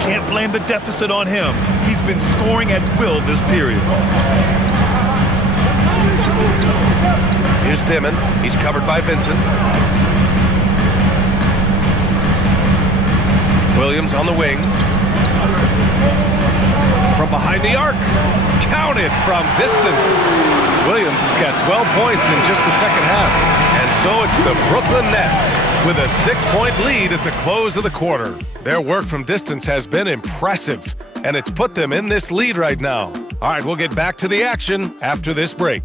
Can't blame the deficit on him. He's been scoring at will this period. Here's Dimon. He's covered by Vincent. Williams on the wing. From behind the arc. Counted from distance. Williams has got 12 points in just the second half. And so it's the Brooklyn Nets with a 6-point lead at the close of the quarter. Their work from distance has been impressive, and it's put them in this lead right now. All right, we'll get back to the action after this break.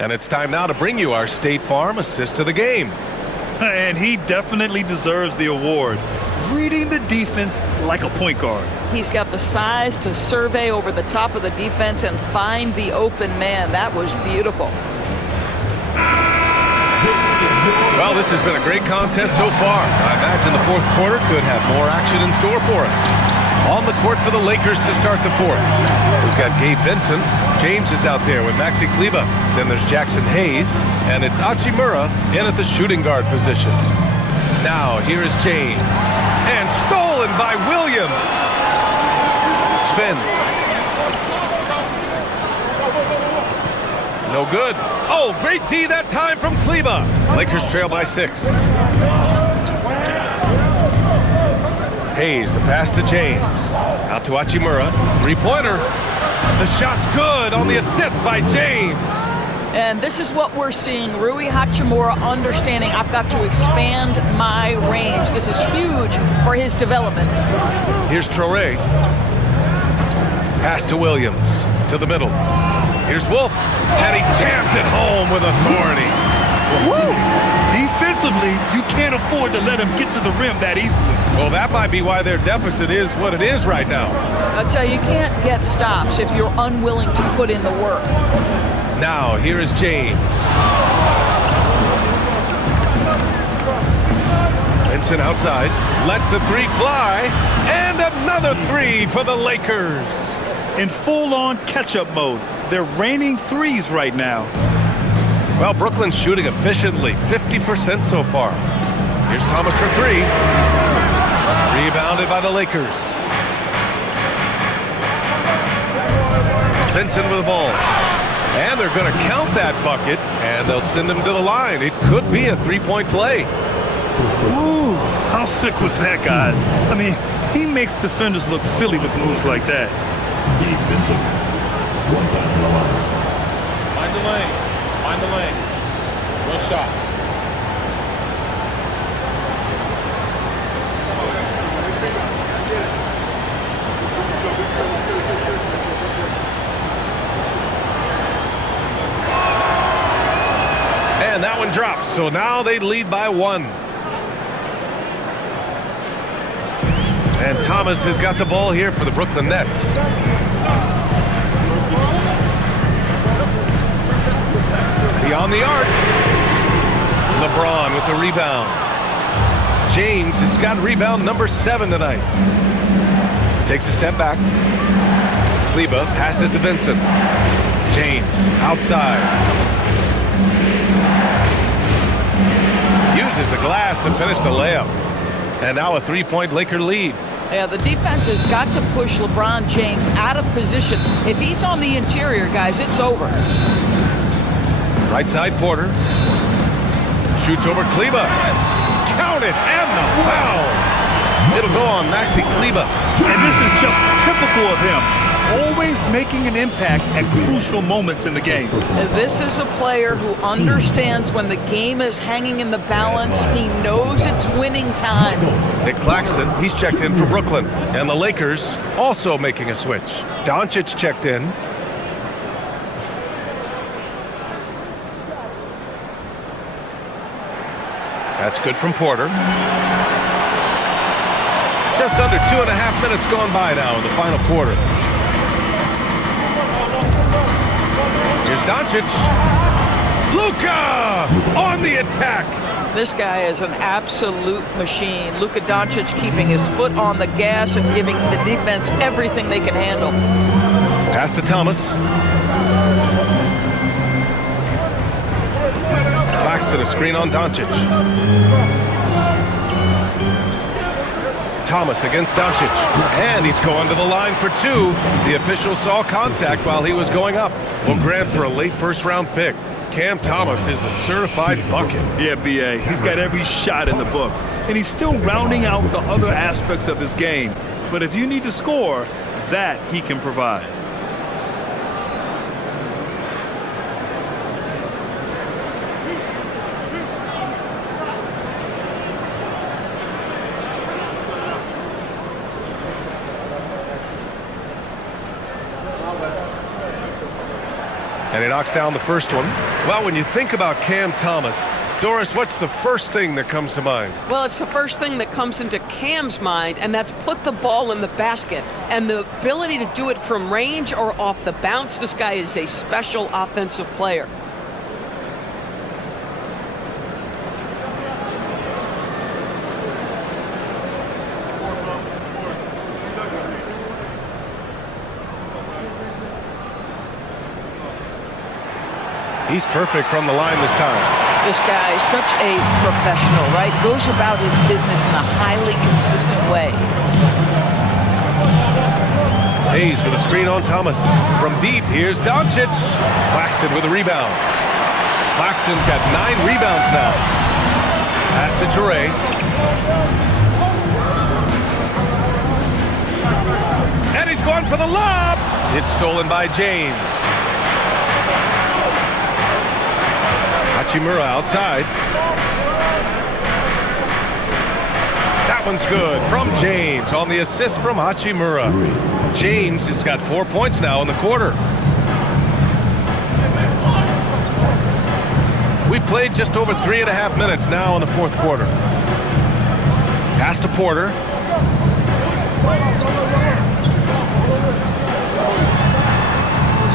And it's time now to bring you our State Farm assist to the game. And he definitely deserves the award. Reading the defense like a point guard. He's got the size to survey over the top of the defense and find the open man. That was beautiful. Well, this has been a great contest so far. I imagine the fourth quarter could have more action in store for us. On the court for the Lakers to start the fourth. We've got Gabe Vincent. James is out there with Maxi Kleber. Then there's Jackson Hayes. And it's Hachimura in at the shooting guard position. Now, here is James. And stolen by Williams. Spins. No good. Oh, great D that time from Kleber. Lakers trail by 6. Hayes, the pass to James. Out to Hachimura. Three-pointer. The shot's good on the assist by James. And this is what we're seeing. Rui Hachimura understanding I've got to expand my range. This is huge for his development. Here's Traoré. Pass to Williams. To the middle. Here's Wolf. And he jams it home with authority. Woo! Defensively, you can't afford to let him get to the rim that easily. Well, that might be why their deficit is what it is right now. I'll tell you, you can't get stops if you're unwilling to put in the work. Now, here is James. Vincent outside, lets the three fly, and another three for the Lakers. In full-on catch-up mode, they're raining threes right now. Well, Brooklyn's shooting efficiently, 50% so far. Here's Thomas for three. Rebounded by the Lakers. Vincent with the ball. And they're going to count that bucket, and they'll send him to the line. It could be a three-point play. Ooh, how sick was that, guys? I mean, he makes defenders look silly with moves like that. Mind the lanes. Mind the lanes. Real shot. And that one drops, so now they lead by one. And Thomas has got the ball here for the Brooklyn Nets. Beyond the arc. LeBron with the rebound. James has got rebound number 7 tonight. Takes a step back. Kleber passes to Vincent. James outside. Uses the glass to finish the layup. And now a three-point Laker lead. Yeah, the defense has got to push LeBron James out of position. If he's on the interior, guys, it's over. Right side, Porter. Shoots over Kleber. Count it, and the foul. It'll go on Maxi Kleber. And this is just typical of him. Always making an impact at crucial moments in the game. This is a player who understands when the game is hanging in the balance. He knows it's winning time. Nick Claxton, he's checked in for Brooklyn. And the Lakers also making a switch. Doncic checked in. That's good from Porter. Just under 2.5 minutes gone by now in the final quarter. Here's Doncic. Luka on the attack. This guy is an absolute machine. Luka Doncic keeping his foot on the gas and giving the defense everything they can handle. Pass to Thomas. Claxton, a screen on Doncic. Thomas against Doncic. And he's going to the line for two. The official saw contact while he was going up. Will grant for a late first-round pick. Cam Thomas is a certified bucket. Yeah, B.A. He's got every shot in the book. And he's still rounding out the other aspects of his game. But if you need to score, that he can provide. And he knocks down the first one. Well, when you think about Cam Thomas, Doris, what's the first thing that comes to mind? Well, it's the first thing that comes into Cam's mind, and that's put the ball in the basket. And the ability to do it from range or off the bounce, this guy is a special offensive player. He's perfect from the line this time. This guy is such a professional, right? Goes about his business in a highly consistent way. Hayes with a screen on Thomas. From deep, here's Doncic. Claxton with a rebound. Claxton's got 9 rebounds now. Pass to Toure. And he's going for the lob. It's stolen by James. Hachimura outside. That one's good from James on the assist from Hachimura. James has got 4 points now in the quarter. We played just over 3.5 minutes now in the fourth quarter. Pass to Porter.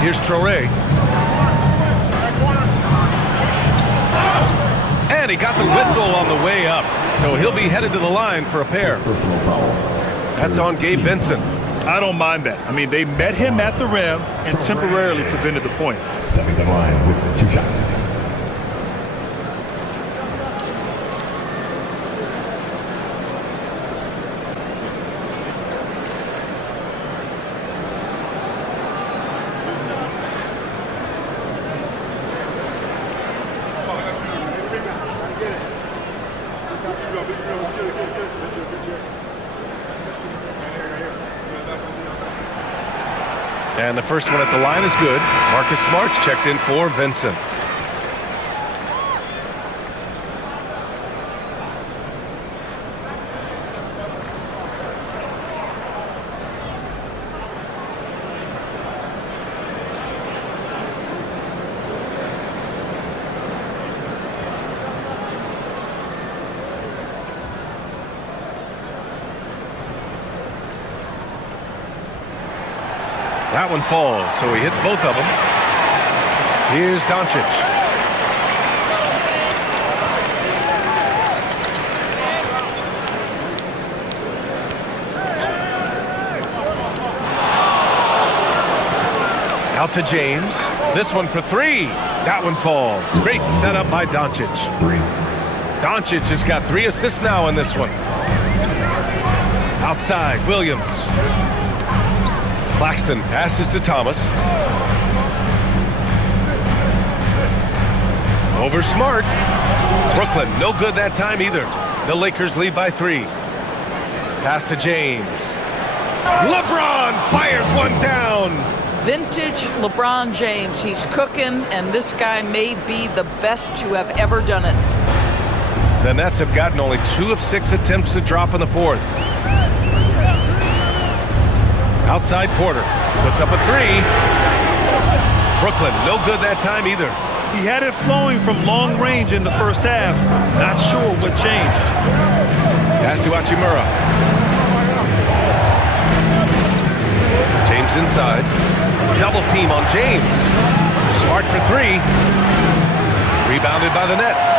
Here's Traoré. And he got the whistle on the way up. So he'll be headed to the line for a pair. That's on Gabe Vincent. I don't mind that. I mean, they met him at the rim and temporarily prevented the points. Stepping the line with 2 shots. And the first one at the line is good. Marcus Smart's checked in for Vincent. That one falls, so he hits both of them. Here's Doncic. Out to James. This one for 3. That one falls. Great setup by Doncic. Doncic has got 3 assists now in this one. Outside, Williams. Claxton passes to Thomas. Over Smart. Brooklyn, no good that time either. The Lakers lead by 3. Pass to James. LeBron fires one down. Vintage LeBron James. He's cooking, and this guy may be the best to have ever done it. The Nets have gotten only 2 of 6 attempts to drop in the fourth. Outside Porter, puts up a 3. Brooklyn, no good that time either. He had it flowing from long range in the first half. Not sure what changed. Pass to Hachimura. James inside. Double team on James. Smart for 3. Rebounded by the Nets.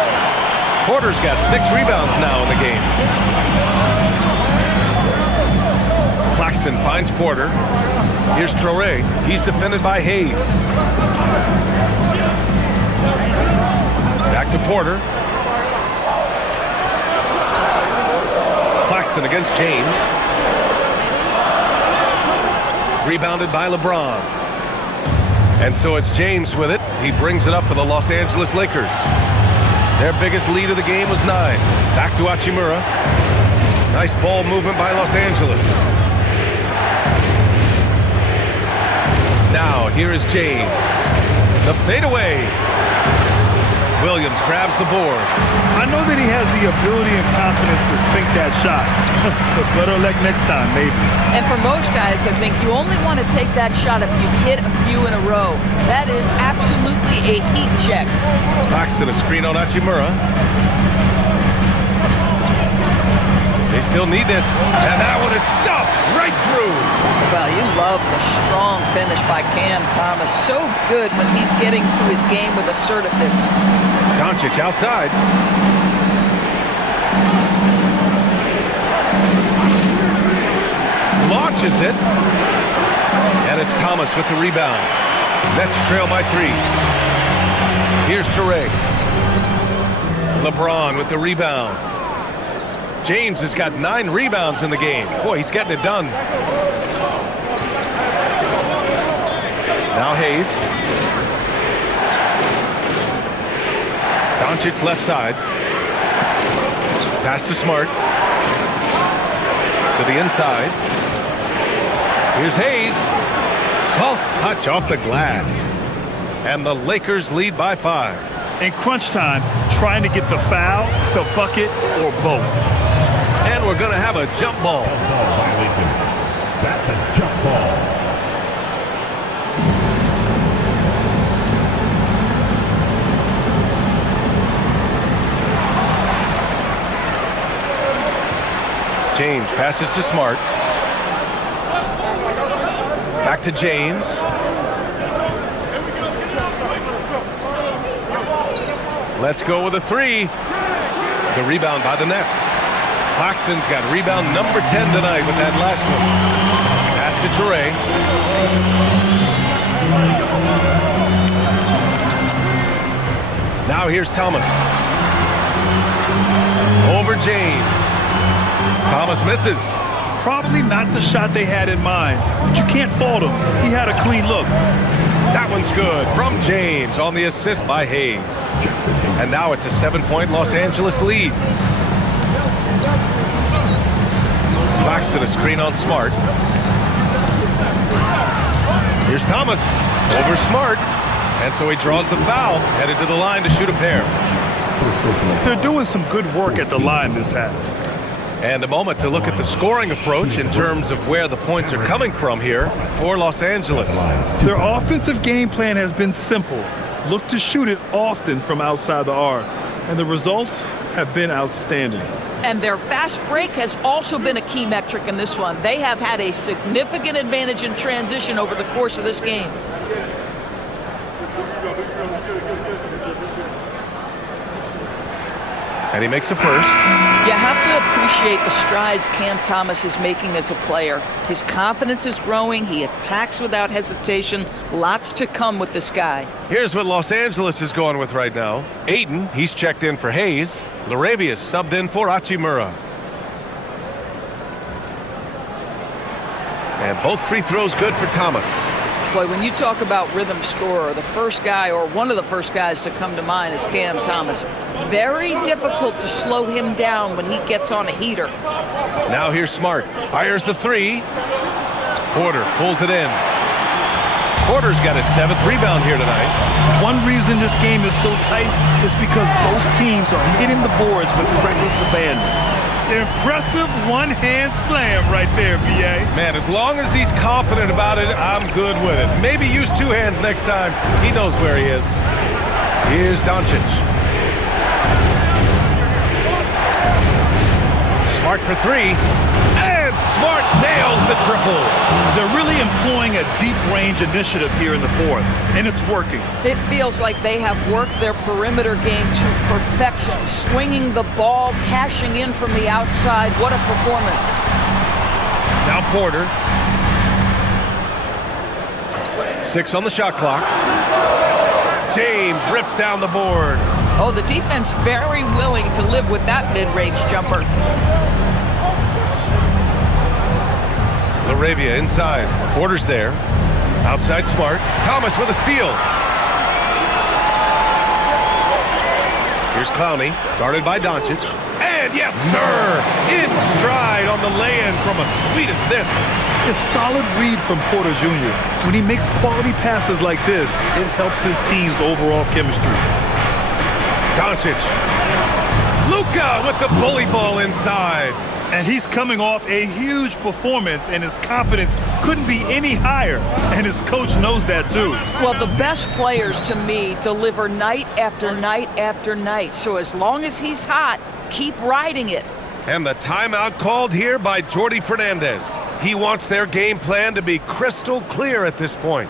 Porter's got 6 rebounds now in the game. Claxton finds Porter. Here's Traoré. He's defended by Hayes. Back to Porter. Claxton against James. Rebounded by LeBron. And so it's James with it. He brings it up for the Los Angeles Lakers. Their biggest lead of the game was 9. Back to Hachimura. Nice ball movement by Los Angeles. Now, here is James. The fadeaway. Williams grabs the board. I know that he has the ability and confidence to sink that shot. But better luck next time, maybe. And for most guys, I think you only want to take that shot if you've hit a few in a row. That is absolutely a heat check. Claxton a screen on Hachimura. They still need this. And that one is stuffed right through. Well, you love the strong finish by Cam Thomas. So good when he's getting to his game with assertiveness. Doncic outside. Launches it. And it's Thomas with the rebound. Nets trail by 3. Here's Traoré. LeBron with the rebound. James has got 9 rebounds in the game. Boy, he's getting it done. Now Hayes. Doncic left side. Pass to Smart. To the inside. Here's Hayes. Soft touch off the glass. And the Lakers lead by 5. In crunch time, trying to get the foul, the bucket, or both. And we're going to have a jump ball. That's a jump ball. James passes to Smart. Back to James. Let's go with a three. The rebound by the Nets. Claxton's got rebound number 10 tonight with that last one. Pass to Toure. Now here's Thomas. Over James. Thomas misses. Probably not the shot they had in mind, but you can't fault him. He had a clean look. That one's good from James on the assist by Hayes. And now it's a 7-point Los Angeles lead. Claxton a screen on Smart. Here's Thomas over Smart. And so he draws the foul, headed to the line to shoot a pair. They're doing some good work at the line this half. And a moment to look at the scoring approach in terms of where the points are coming from here for Los Angeles. Their offensive game plan has been simple. Look to shoot it often from outside the arc. And the results have been outstanding. And their fast break has also been a key metric in this one. They have had a significant advantage in transition over the course of this game. And he makes a first. You have to appreciate the strides Cam Thomas is making as a player. His confidence is growing. He attacks without hesitation. Lots to come with this guy. Here's what Los Angeles is going with right now. Ayton, he's checked in for Hayes. Laravius subbed in for Hachimura. And both free throws good for Thomas. Boy, when you talk about rhythm scorer, the first guy or one of the first guys to come to mind is Cam Thomas. Very difficult to slow him down when he gets on a heater. Now here's Smart. Fires the three. Porter pulls it in. Porter's got his 7th rebound here tonight. One reason this game is so tight is because both teams are hitting the boards with reckless abandon. Impressive one-hand slam right there, B.A. Man, as long as he's confident about it, I'm good with it. Maybe use 2 hands next time. He knows where he is. Here's Doncic. Smart for 3. And Smart nails the triple. They're really employing a deep-range initiative here in the fourth, and it's working. It feels like they have worked their perimeter game to perfection, swinging the ball, cashing in from the outside. What a performance. Now Porter. 6 on the shot clock. James rips down the board. Oh, the defense very willing to live with that mid-range jumper. Laravia inside. Porter's there. Outside Smart. Thomas with a steal. Here's Clowney, guarded by Doncic. And yes, sir! In stride on the lay-in from a sweet assist. It's solid read from Porter Jr. When he makes quality passes like this, it helps his team's overall chemistry. Doncic. Luka with the bully ball inside. And he's coming off a huge performance, and his confidence couldn't be any higher. And his coach knows that, too. Well, the best players, to me, deliver night after night after night. So as long as he's hot, keep riding it. And the timeout called here by Jordi Fernandez. He wants their game plan to be crystal clear at this point.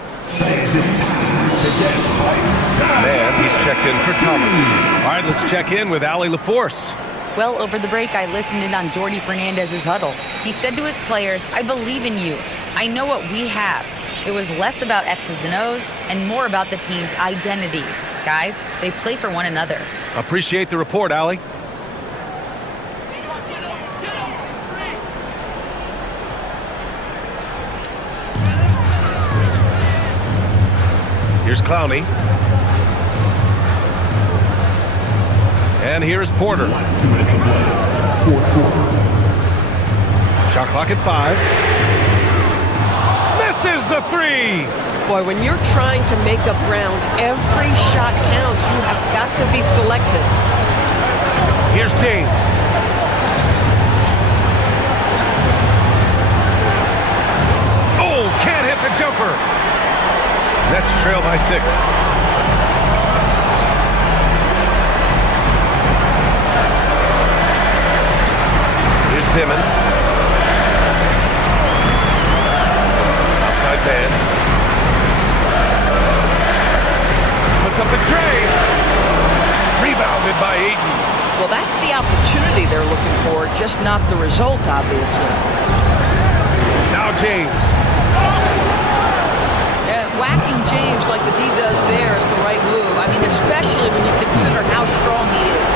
Man, he's checked in for Thomas. All right, let's check in with Allie LaForce. Well, over the break, I listened in on Jordi Fernandez's huddle. He said to his players, "I believe in you. I know what we have." It was less about X's and O's and more about the team's identity. Guys, they play for one another. Appreciate the report, Allie. Here's Clowney. And here's Porter. Shot clock at 5. Misses the 3. Boy, when you're trying to make up ground, every shot counts. You have got to be selective. Here's James. Oh, can't hit the jumper. Nets trail by 6. Here's Dimon. man. Puts up the tray. Rebounded by Ayton. Well, that's the opportunity they're looking for, just not the result, obviously. Now James. Yeah, whacking James like the D does there is the right move. I mean, especially when you consider how strong he is.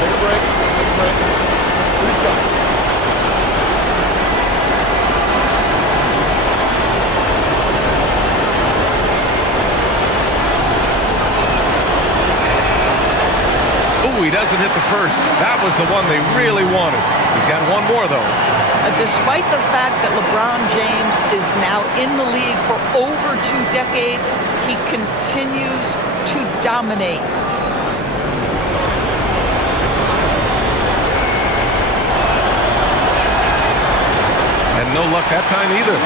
Take a break. Take a break. 3 seconds. Ooh, he doesn't hit the first. That was the one they really wanted. He's got one more, though. Despite the fact that LeBron James is now in the league for over 2 decades, he continues to dominate. And no luck that time either.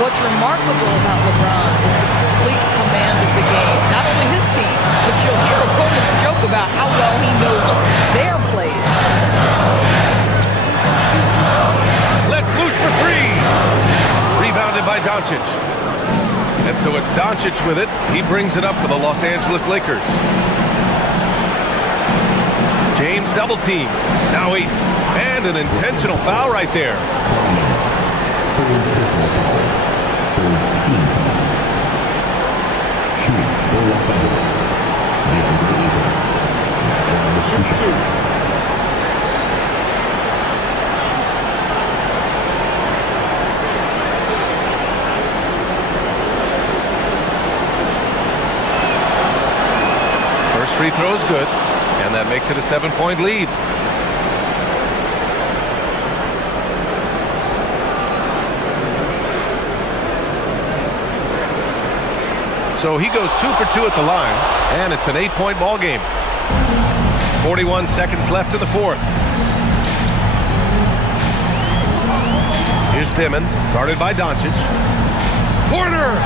What's remarkable about LeBron is the complete command of the game. Not only his team, but you'll hear opponents joke about how well he knows their plays. Let's loose for 3. Rebounded by Doncic. And so it's Doncic with it. He brings it up for the Los Angeles Lakers. James double team. Now 8. And an intentional foul right there. Shoot 2. First free throw is good. And that makes it a 7-point lead. So he goes 2 for 2 at the line, and it's an 8-point ball game. 41 seconds left in the fourth. Here's Dimon, guarded by Doncic. Porter!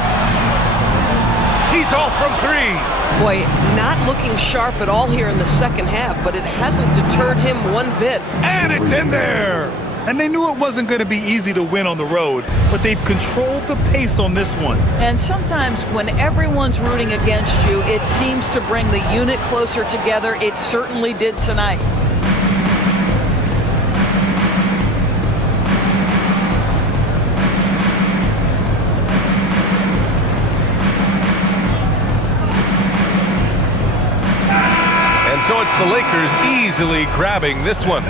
He's off from 3. Boy, not looking sharp at all here in the second half, but it hasn't deterred him one bit. And it's in there! And they knew it wasn't going to be easy to win on the road, but they've controlled the pace on this one. And sometimes when everyone's rooting against you, it seems to bring the unit closer together. It certainly did tonight. So it's the Lakers easily grabbing this one.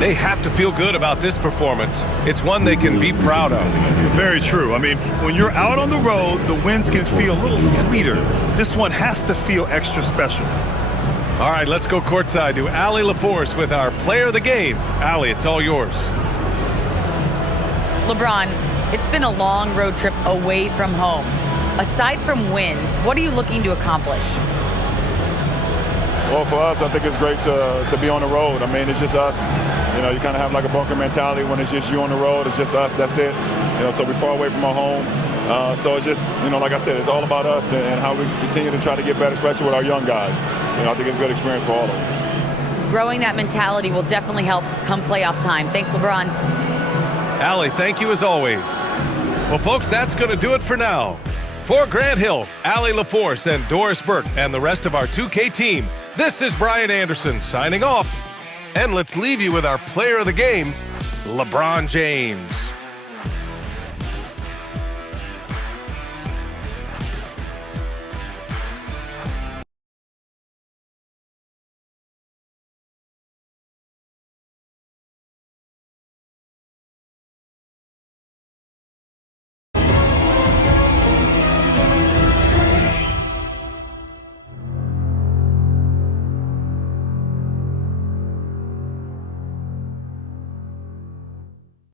They have to feel good about this performance. It's one they can be proud of. Very true. I mean, when you're out on the road, the wins can feel a little sweeter. This one has to feel extra special. All right, let's go courtside to Allie LaForce with our player of the game. Allie, it's all yours. LeBron, it's been a long road trip away from home. Aside from wins, what are you looking to accomplish? Well, for us, I think it's great to be on the road. I mean, it's just us. You know, you kind of have like a bunker mentality when it's just you on the road. It's just us. That's it. You know, so we're far away from our home. So it's just, you know, like I said, it's all about us and how we continue to try to get better, especially with our young guys. You know, I think it's a good experience for all of them. Growing that mentality will definitely help come playoff time. Thanks, LeBron. Allie, thank you as always. Well, folks, that's going to do it for now. For Grant Hill, Allie LaForce, and Doris Burke, and the rest of our 2K team, this is Brian Anderson signing off. And let's leave you with our player of the game, LeBron James.